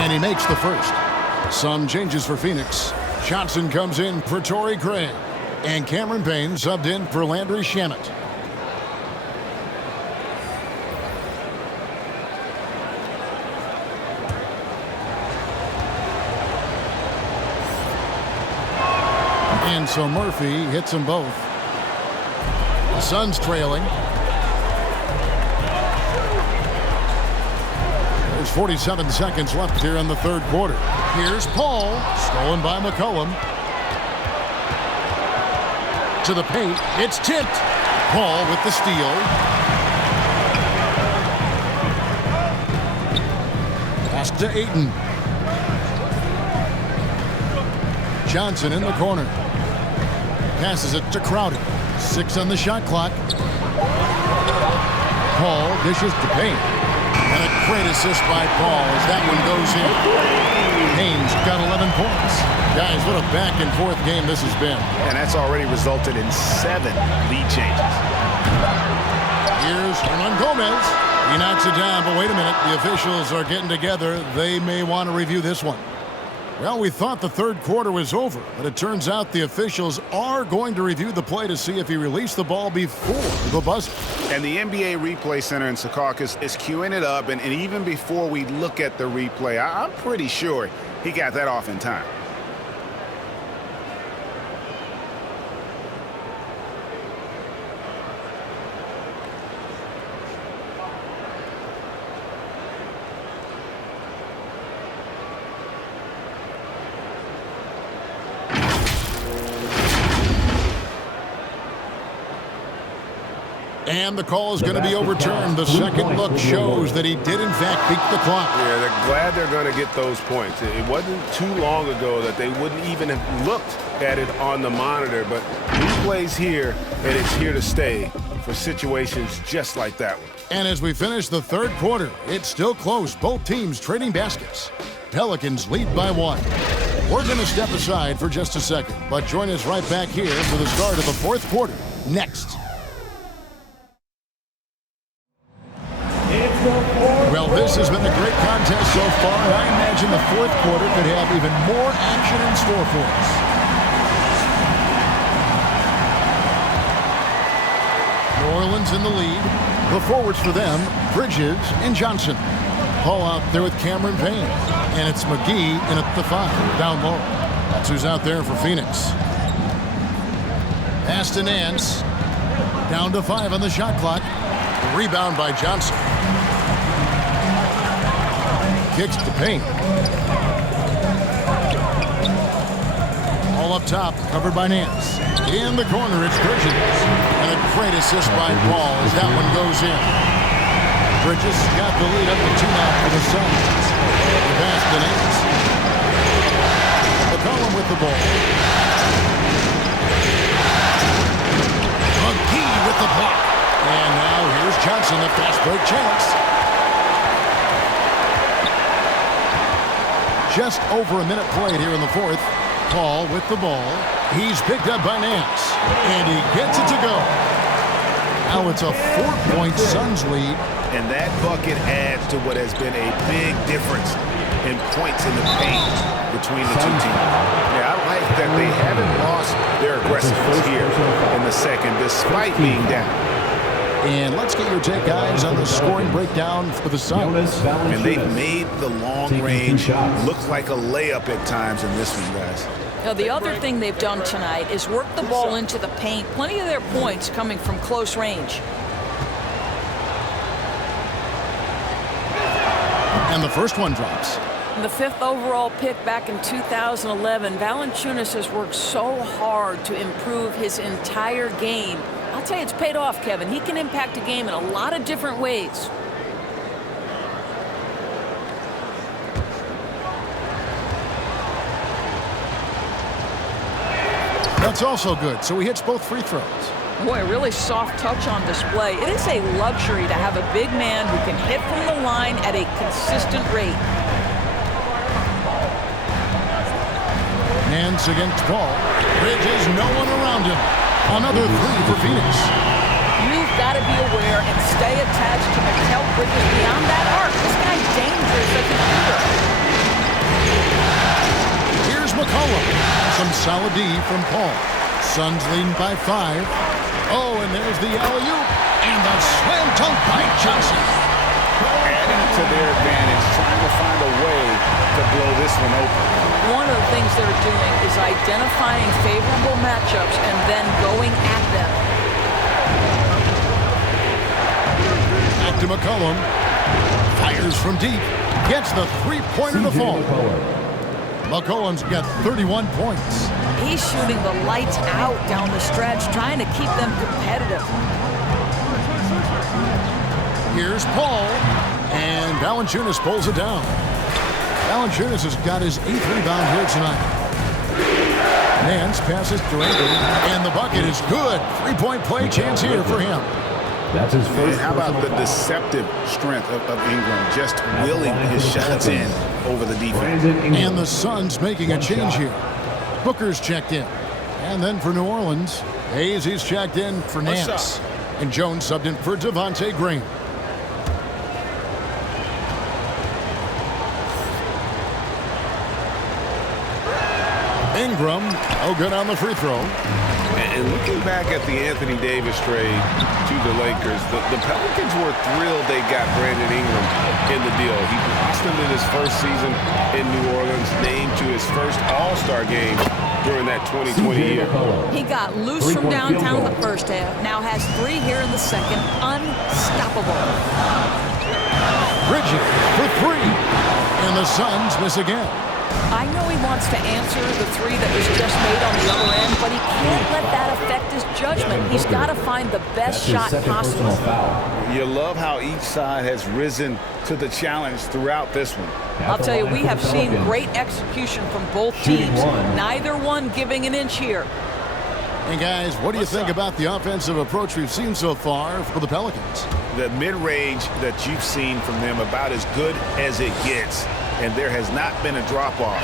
And he makes the first. Some changes for Phoenix. Johnson comes in for Torrey Craig. And Cameron Payne subbed in for Landry Shamet. And so Murphy hits them both. The Suns trailing. There's 47 seconds left here in the third quarter. Here's Paul, stolen by McCollum. To the paint, it's tipped. Paul with the steal. Pass to Ayton. Johnson in the corner. Passes it to Crowder. 6 on the shot clock. Paul dishes to Payne. And a great assist by Paul as that one goes in. Payne's got 11 points. Guys, what a back-and-forth game this has been. And that's already resulted in 7 lead changes. Here's Hernan Gomez. He knocks it down, but wait a minute. The officials are getting together. They may want to review this one. Well, we thought the third quarter was over, but it turns out the officials are going to review the play to see if he released the ball before the buzzer. And the NBA Replay Center in Secaucus is queuing it up, and even before we look at the replay, I'm pretty sure he got that off in time. And the call is going to be overturned. The second look shows that he did, in fact, beat the clock. Yeah, they're glad they're going to get those points. It wasn't too long ago that they wouldn't even have looked at it on the monitor, but replay's here, and it's here to stay for situations just like that one. And as we finish the third quarter, it's still close. Both teams trading baskets. Pelicans lead by 1. We're going to step aside for just a second, but join us right back here for the start of the fourth quarter next. Well, this has been a great contest so far, and I imagine the fourth quarter could have even more action in store for us. New Orleans in the lead. The forwards for them, Bridges and Johnson. Paul out there with Cameron Payne. And it's McGee in at the 5, down low. That's who's out there for Phoenix. Pass to Nance. Down to 5 on the shot clock. Rebound by Johnson. Kicks to Payne. All up top, covered by Nance. In the corner, it's Bridges. And a great assist by Paul as that one goes in. Bridges got the lead up to 2 now for the Suns. The pass to Nance. McCollum with the ball. McGee with the block. And now here's Johnson, a fast break chance. Just over a minute played here in the fourth. Paul with the ball. He's picked up by Nance. And he gets it to go. Now it's a 4-point Suns lead. And that bucket adds to what has been a big difference in points in the paint between the two teams. Yeah, I like that they haven't lost their aggressiveness here in the second, despite being down. And let's get your take, guys, on the scoring breakdown for the Suns. And they've made the long range look like a layup at times in this one, guys. Now, the other thing they've done tonight is work the ball into the paint. Plenty of their points coming from close range. And the first one drops. The 5th overall pick back in 2011, Valanciunas has worked so hard to improve his entire game. I'll tell you, it's paid off, Kevin. He can impact a game in a lot of different ways. That's also good. So he hits both free throws. Boy, a really soft touch on display. It is a luxury to have a big man who can hit from the line at a consistent rate. Nance against Paul. Bridges, no one around him. Another three for Phoenix. You've got to be aware and stay attached to Mikal Bridges beyond that arc. This guy's dangerous as a shooter. Here's McCollum. Some solid D from Paul. Suns leading by 5. Oh, and there's the alley-oop. And the slam dunk by Johnson. Adding to their advantage, trying to find a way to blow this one open. One of the things they're doing is identifying favorable matchups and then going at them. Back to McCollum. Fires from deep. Gets the three-pointer to fall. McCollum's got 31 points. He's shooting the lights out down the stretch, trying to keep them competitive. Here's Paul, and Valanciunas pulls it down. Valanciunas has got his 8th rebound here tonight. Nance passes to Ingram, and the bucket is good. 3-point play chance here for him. That's his first. And how about the deceptive strength of Ingram, just willing his shots in over the defense. And the Suns making a change here. Booker's checked in. And then for New Orleans, Hayes, he's checked in for Nance. And Jones subbed in for Devontae Green. Ingram, no good on the free throw. And looking back at the Anthony Davis trade to the Lakers, the Pelicans were thrilled they got Brandon Ingram in the deal. He blossomed in his first season in New Orleans, named to his first All-Star game during that 2020 year. He got loose from downtown in the first half, now has 3 here in the second. Unstoppable. Bridges for 3. And the Suns miss again. I know he wants to answer the 3 that was just made on the other end, but he can't let that affect his judgment. He's got to find the best shot possible. You love how each side has risen to the challenge throughout this one. I'll tell you, we have seen great execution from both teams. Neither one giving an inch here. And guys, what do you think about the offensive approach we've seen so far for the Pelicans? The mid-range that you've seen from them about as good as it gets. And there has not been a drop-off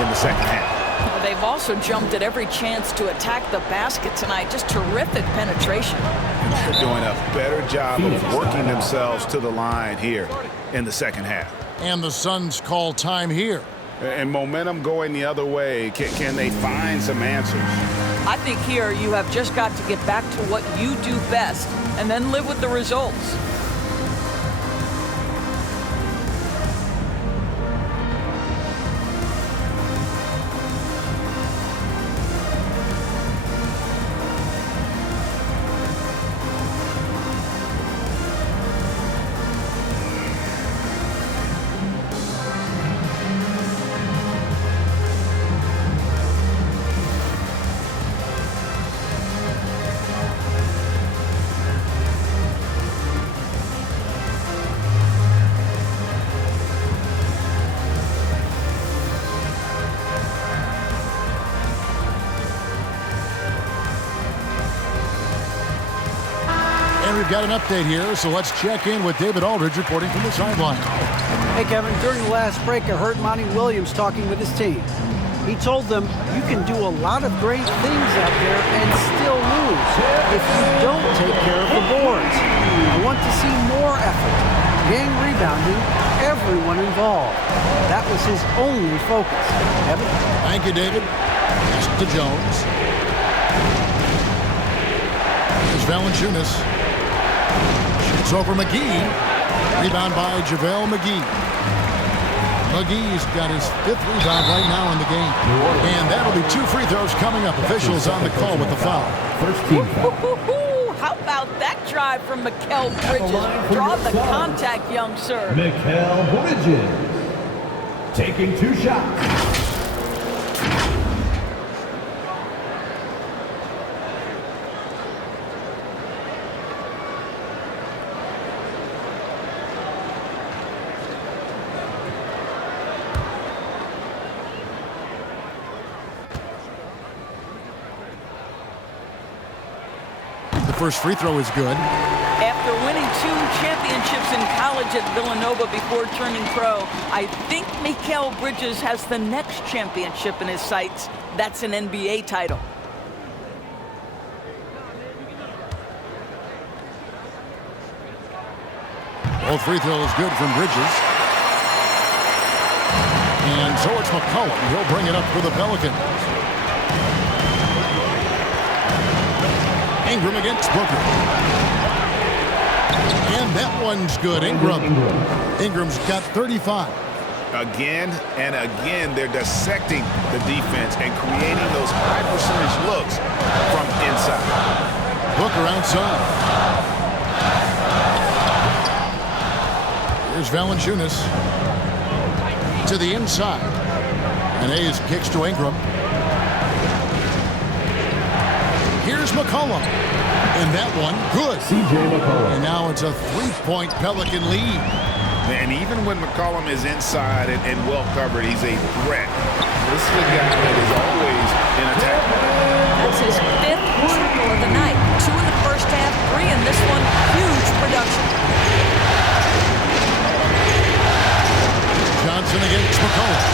in the second half. They've also jumped at every chance to attack the basket tonight. Just terrific penetration. They're doing a better job of working themselves to the line here in the second half. And the Suns call time here. And momentum going the other way. Can they find some answers? I think here you have just got to get back to what you do best and then live with the results. We've got an update here, so let's check in with David Aldridge reporting from the sideline. Hey, Kevin, during the last break, I heard Monty Williams talking with his team. He told them, you can do a lot of great things out there and still lose if you don't take care of the boards. I want to see more effort, gang rebounding, everyone involved. That was his only focus. Kevin? Thank you, David. Pass to Jones. Here's Valanciunas. Shoots over McGee. Rebound by JaVale McGee. McGee's got his 5th rebound right now in the game. And that'll be 2 free throws coming up. Officials on the call with the foul. First team foul. How about that drive from Mikal Bridges? Draw the contact, young sir. Mikal Bridges taking 2 shots. First free throw is good. After winning 2 championships in college at Villanova before turning pro, I think Mikal Bridges has the next championship in his sights. That's an NBA title. Both free throws good from Bridges. And so it's McCollum. He'll bring it up for the Pelicans. Ingram against Booker. And that one's good. Ingram's got 35. Again and again, they're dissecting the defense and creating those high percentage looks from inside. Booker outside. Here's Valanciunas to the inside. And Hayes kicks to Ingram. Here's McCollum. And that one, good. And now it's a three-point Pelican lead. And even when McCollum is inside and well covered, he's a threat. This is a guy that is always in attack. That's his 5th triple of the night. 2 in the first half, 3 in this one. Huge production. Johnson against McCollum.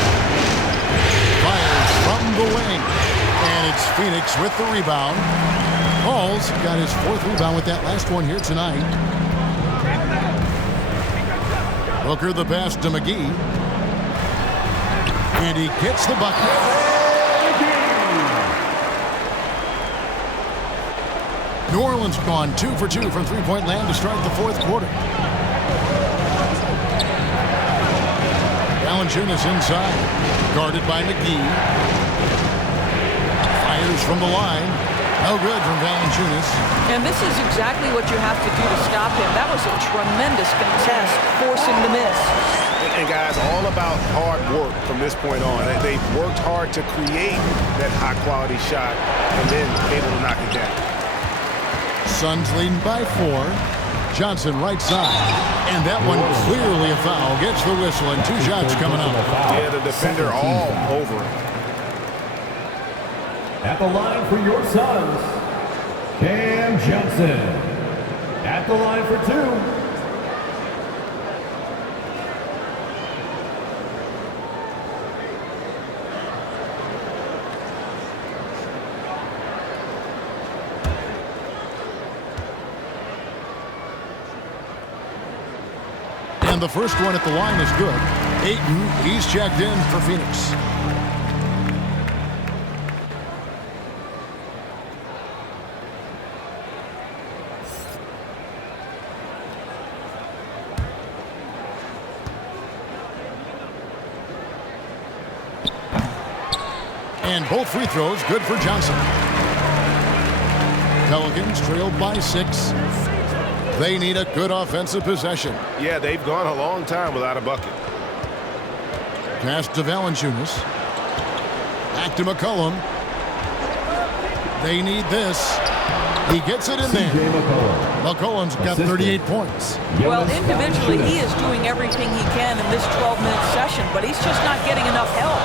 Fires from the wing. And it's Phoenix with the rebound. Paul's got his 4th rebound with that last one here tonight. Booker the pass to McGee. And he gets the bucket. New Orleans gone 2 for 2 from three-point land to start the 4th quarter. Valanciunas inside. Guarded by McGee. Fires from the line. No good from Valanciunas. And this is exactly what you have to do to stop him. That was a tremendous contest, forcing the miss. And guys, all about hard work from this point on. They've worked hard to create that high-quality shot and then able to knock it down. Suns leading by 4. Johnson right side. And that one clearly a foul. Gets the whistle and 2 shots coming up. Yeah, the defender all over it. At the line for your Suns, Cam Johnson. At the line for 2. And the first one at the line is good. Ayton, he's checked in for Phoenix. And both free throws good for Johnson. Pelicans trailed by 6. They need a good offensive possession. Yeah, they've gone a long time without a bucket. Pass to Valanciunas. Back to McCollum. They need this. He gets it in there. McCollum's got 38 points. Well, individually, he is doing everything he can in this 12-minute session, but he's just not getting enough help.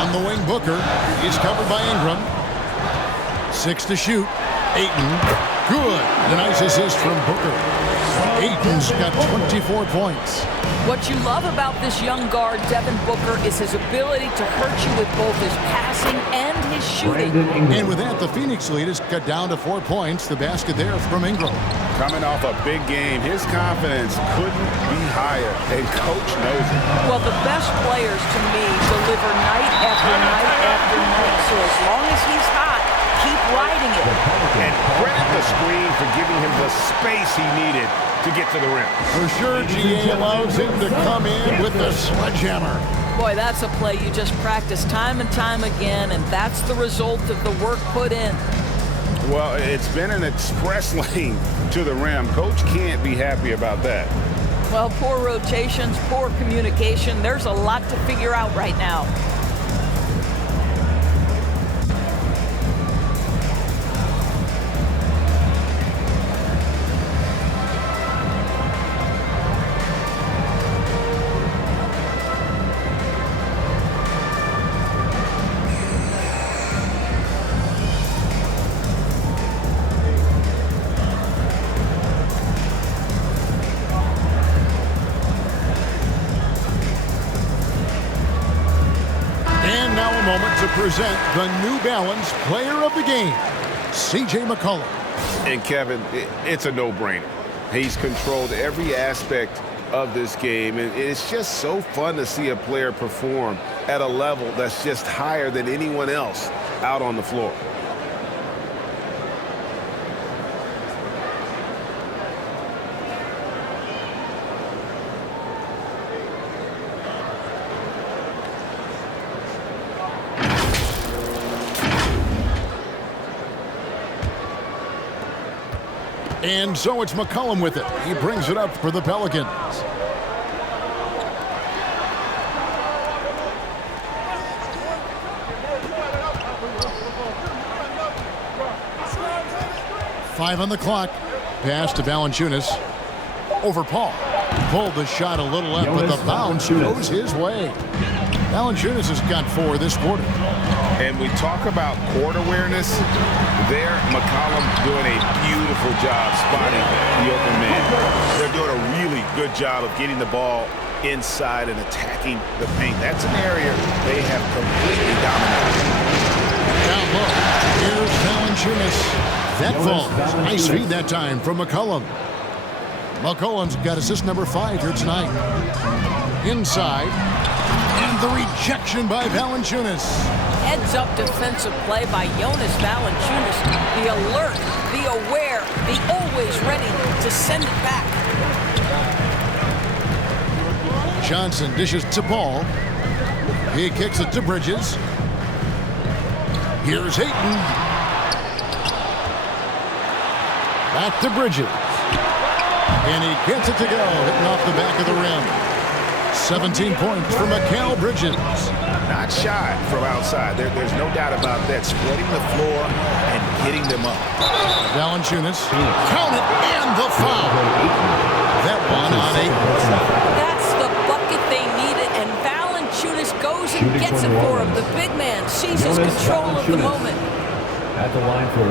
On the wing, Booker. He's covered by Ingram. 6 to shoot. Ayton. Good. A nice assist from Booker. Ayton's got 24 points. What you love about this young guard, Devin Booker, is his ability to hurt you with both his passing and his shooting. And with that, the Phoenix lead is cut down to 4 points. The basket there from Ingram. Coming off a big game, his confidence couldn't be higher, and Coach knows it. Well, the best players, to me, deliver night after night after night. So as long as he's hot, keep riding it. And credit the screen for giving him the space he needed to get to the rim. For sure, GA allows him to come in with the sledgehammer. Boy, that's a play you just practice time and time again, and that's the result of the work put in. Well, it's been an express lane to the rim. Coach can't be happy about that. Well, poor rotations, poor communication. There's a lot to figure out right now. To present the New Balance Player of the Game, C.J. McCollum. And Kevin, it's a no-brainer. He's controlled every aspect of this game, and it's just so fun to see a player perform at a level that's just higher than anyone else out on the floor. And so it's McCollum with it. He brings it up for the Pelicans. Five on the clock. Pass to Valanciunas. Over Paul. Pulled the shot a little left, but the bounce goes his way. Valanciunas has got 4 this quarter. And we talk about court awareness. There, McCollum doing a beautiful job spotting the open man. They're doing a really good job of getting the ball inside and attacking the paint. That's an area they have completely dominated. Down low. Here's Valanciunas. That falls. Nice feed that time from McCollum. McCollum's got assist number 5 here tonight. Inside. And the rejection by Valanciunas. Heads-up defensive play by Jonas Valanciunas. The alert, the aware, the always ready to send it back. Johnson dishes to Paul. He kicks it to Bridges. Here's Ayton. Back to Bridges. And he gets it to go, hitting off the back of the rim. 17 points for Mikal Bridges. Not shy from outside. There's no doubt about that. Spreading the floor and getting them up. Valanciunas. Count it, and the foul. That one on 8. That's the bucket they needed, and Valanciunas goes and gets it for him. The big man seizes control of the moment. At the line for 1.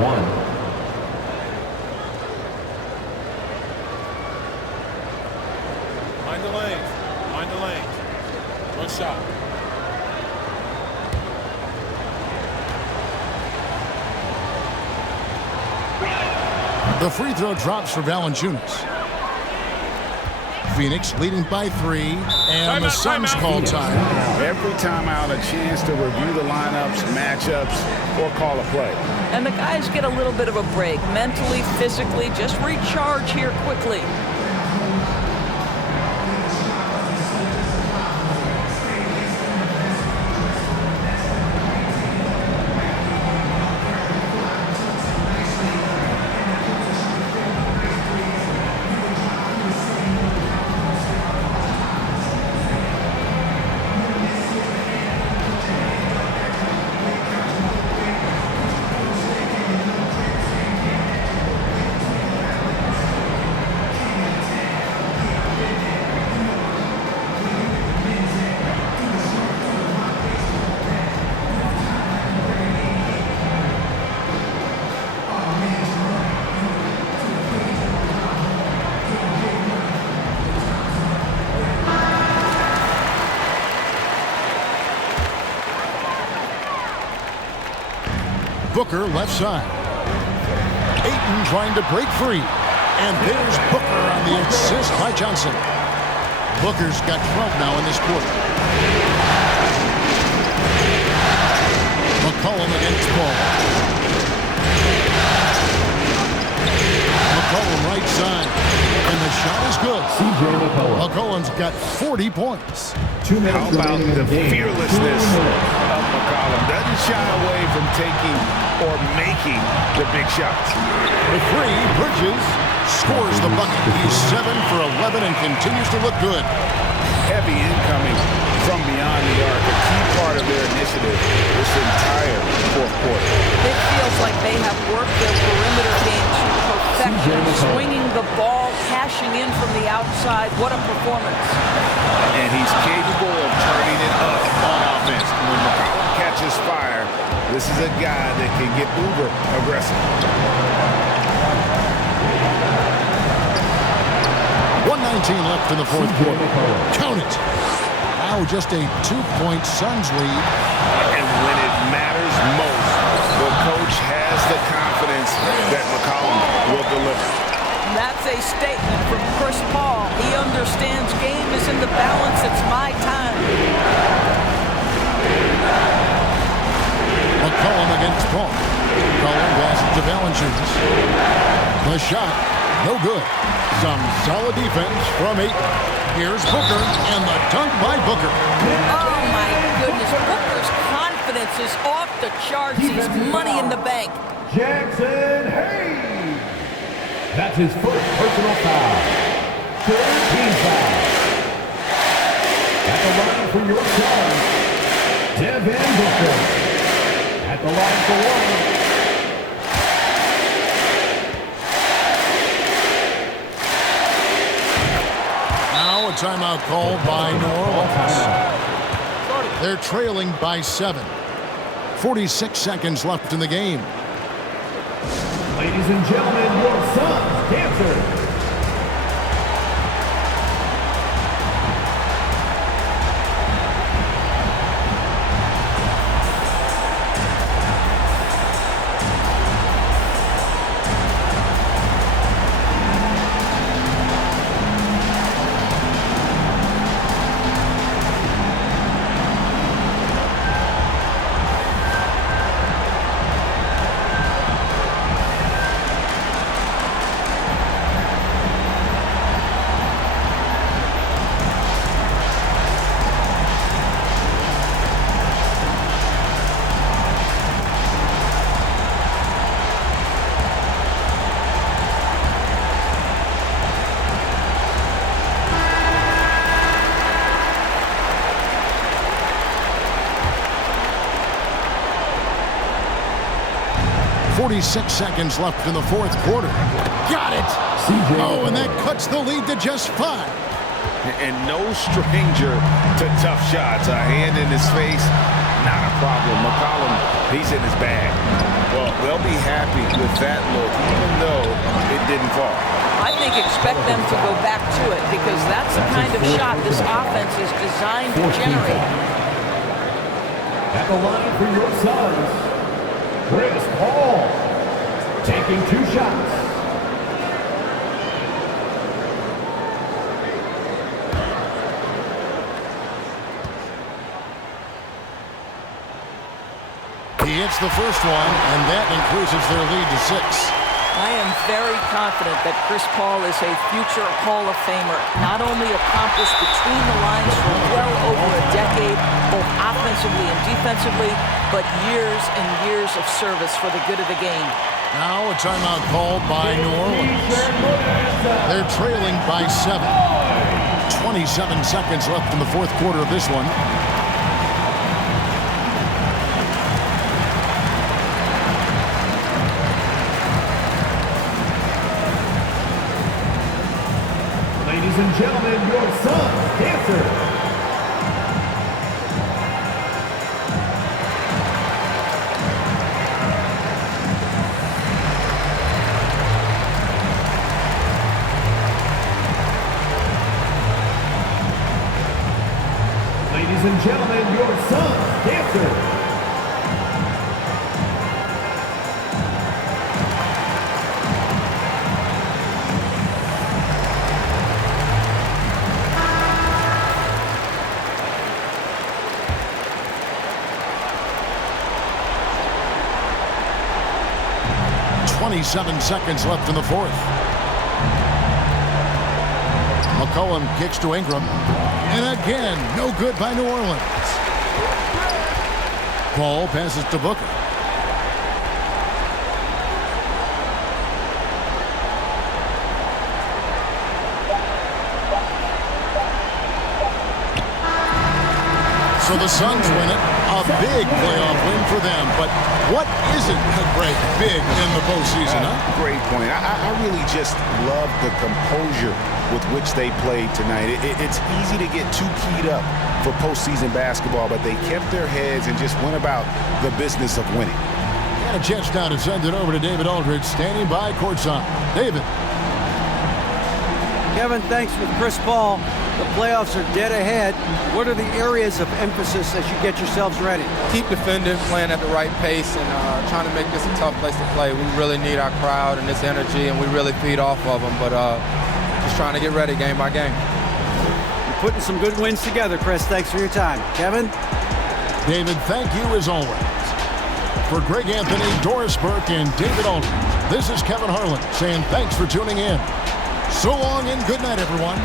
Mind the lane. Mind the lane. One shot. The free throw drops for Valanciunas. Phoenix leading by 3, and the Suns call time. Every timeout, a chance to review the lineups, matchups, or call a play. And the guys get a little bit of a break, mentally, physically, just recharge here quickly. Booker left side. Ayton trying to break free. And there's Booker on the assist by Johnson. Booker's got 12 now in this quarter. McCollum against Paul. McCollum right side. And the shot is good. McCollum's got 40 points. How about the fearlessness of McCollum? Doesn't shy away from taking or making the big shots. The 3, Bridges scores the bucket. He's 7 for 11 and continues to look good. Heavy incoming from beyond the arc, a key part of their initiative this entire fourth quarter. It feels like they have worked their perimeter game to perfection, swinging the ball, cashing in from the outside. What a performance. And he's capable of turning it up on offense. When McCollum catches fire, this is a guy that can get uber aggressive. 1:19 left in the fourth quarter. Count it. Now just a 2-point Suns lead. And when it matters most, the coach has the confidence that McCollum will deliver. That's a statement from Chris Paul. He understands game is in the balance. It's my time. McCollum against Paul. McCollum passes to Valanciunas. The shot, no good. Some solid defense from 8. Here's Booker, and the dunk by Booker. Oh, my goodness. Booker's confidence is off the charts. He's money in the bank. Jackson Hayes. That's his first personal foul. 13 foul. At the line for your son, Devin Booker. At the line for 1. Now a timeout called by New Orleans. They're trailing by 7. 46 seconds left in the game. Ladies and gentlemen, your SUNS dancers. .46 seconds left in the fourth quarter. Got it! Oh, and that cuts the lead to just 5. And no stranger to tough shots. A hand in his face, not a problem. McCollum, he's in his bag. Well, they'll be happy with that look, even though it didn't fall. I think expect them to go back to it because that's the kind of shot this offense is designed to generate. At the line for your SUNS, Chris Paul, taking 2 shots. He hits the first one, and that increases their lead to 6. I am very confident that Chris Paul is a future Hall of Famer. Not only accomplished between the lines for well over a decade, both offensively and defensively, but years and years of service for the good of the game. Now a timeout called by New Orleans. They're trailing by 7. 27 seconds left in the fourth quarter of this one. Ladies and gentlemen, your SUNS dancers. Ladies and gentlemen, your SUNS dancers. .27 seconds left in the fourth. McCollum kicks to Ingram. And again, no good by New Orleans. Paul passes to Booker. So the Suns win it. A big playoff win for them. But what isn't big in the postseason, huh? Great point. I really just love the composure with which they played tonight. It's easy to get too keyed up for postseason basketball, but they kept their heads and just went about the business of winning. And a chance now to send it over to David Aldridge, standing by courtside. David. Kevin, thanks with Chris Paul. The playoffs are dead ahead. What are the areas of emphasis as you get yourselves ready? Keep defending, playing at the right pace, and trying to make this a tough place to play. We really need our crowd and this energy, and we really feed off of them. But just trying to get ready game by game. You're putting some good wins together, Chris. Thanks for your time. Kevin? David, thank you as always. For Greg Anthony, Doris Burke, and David Aldridge, this is Kevin Harlan saying thanks for tuning in. So long and good night, everyone.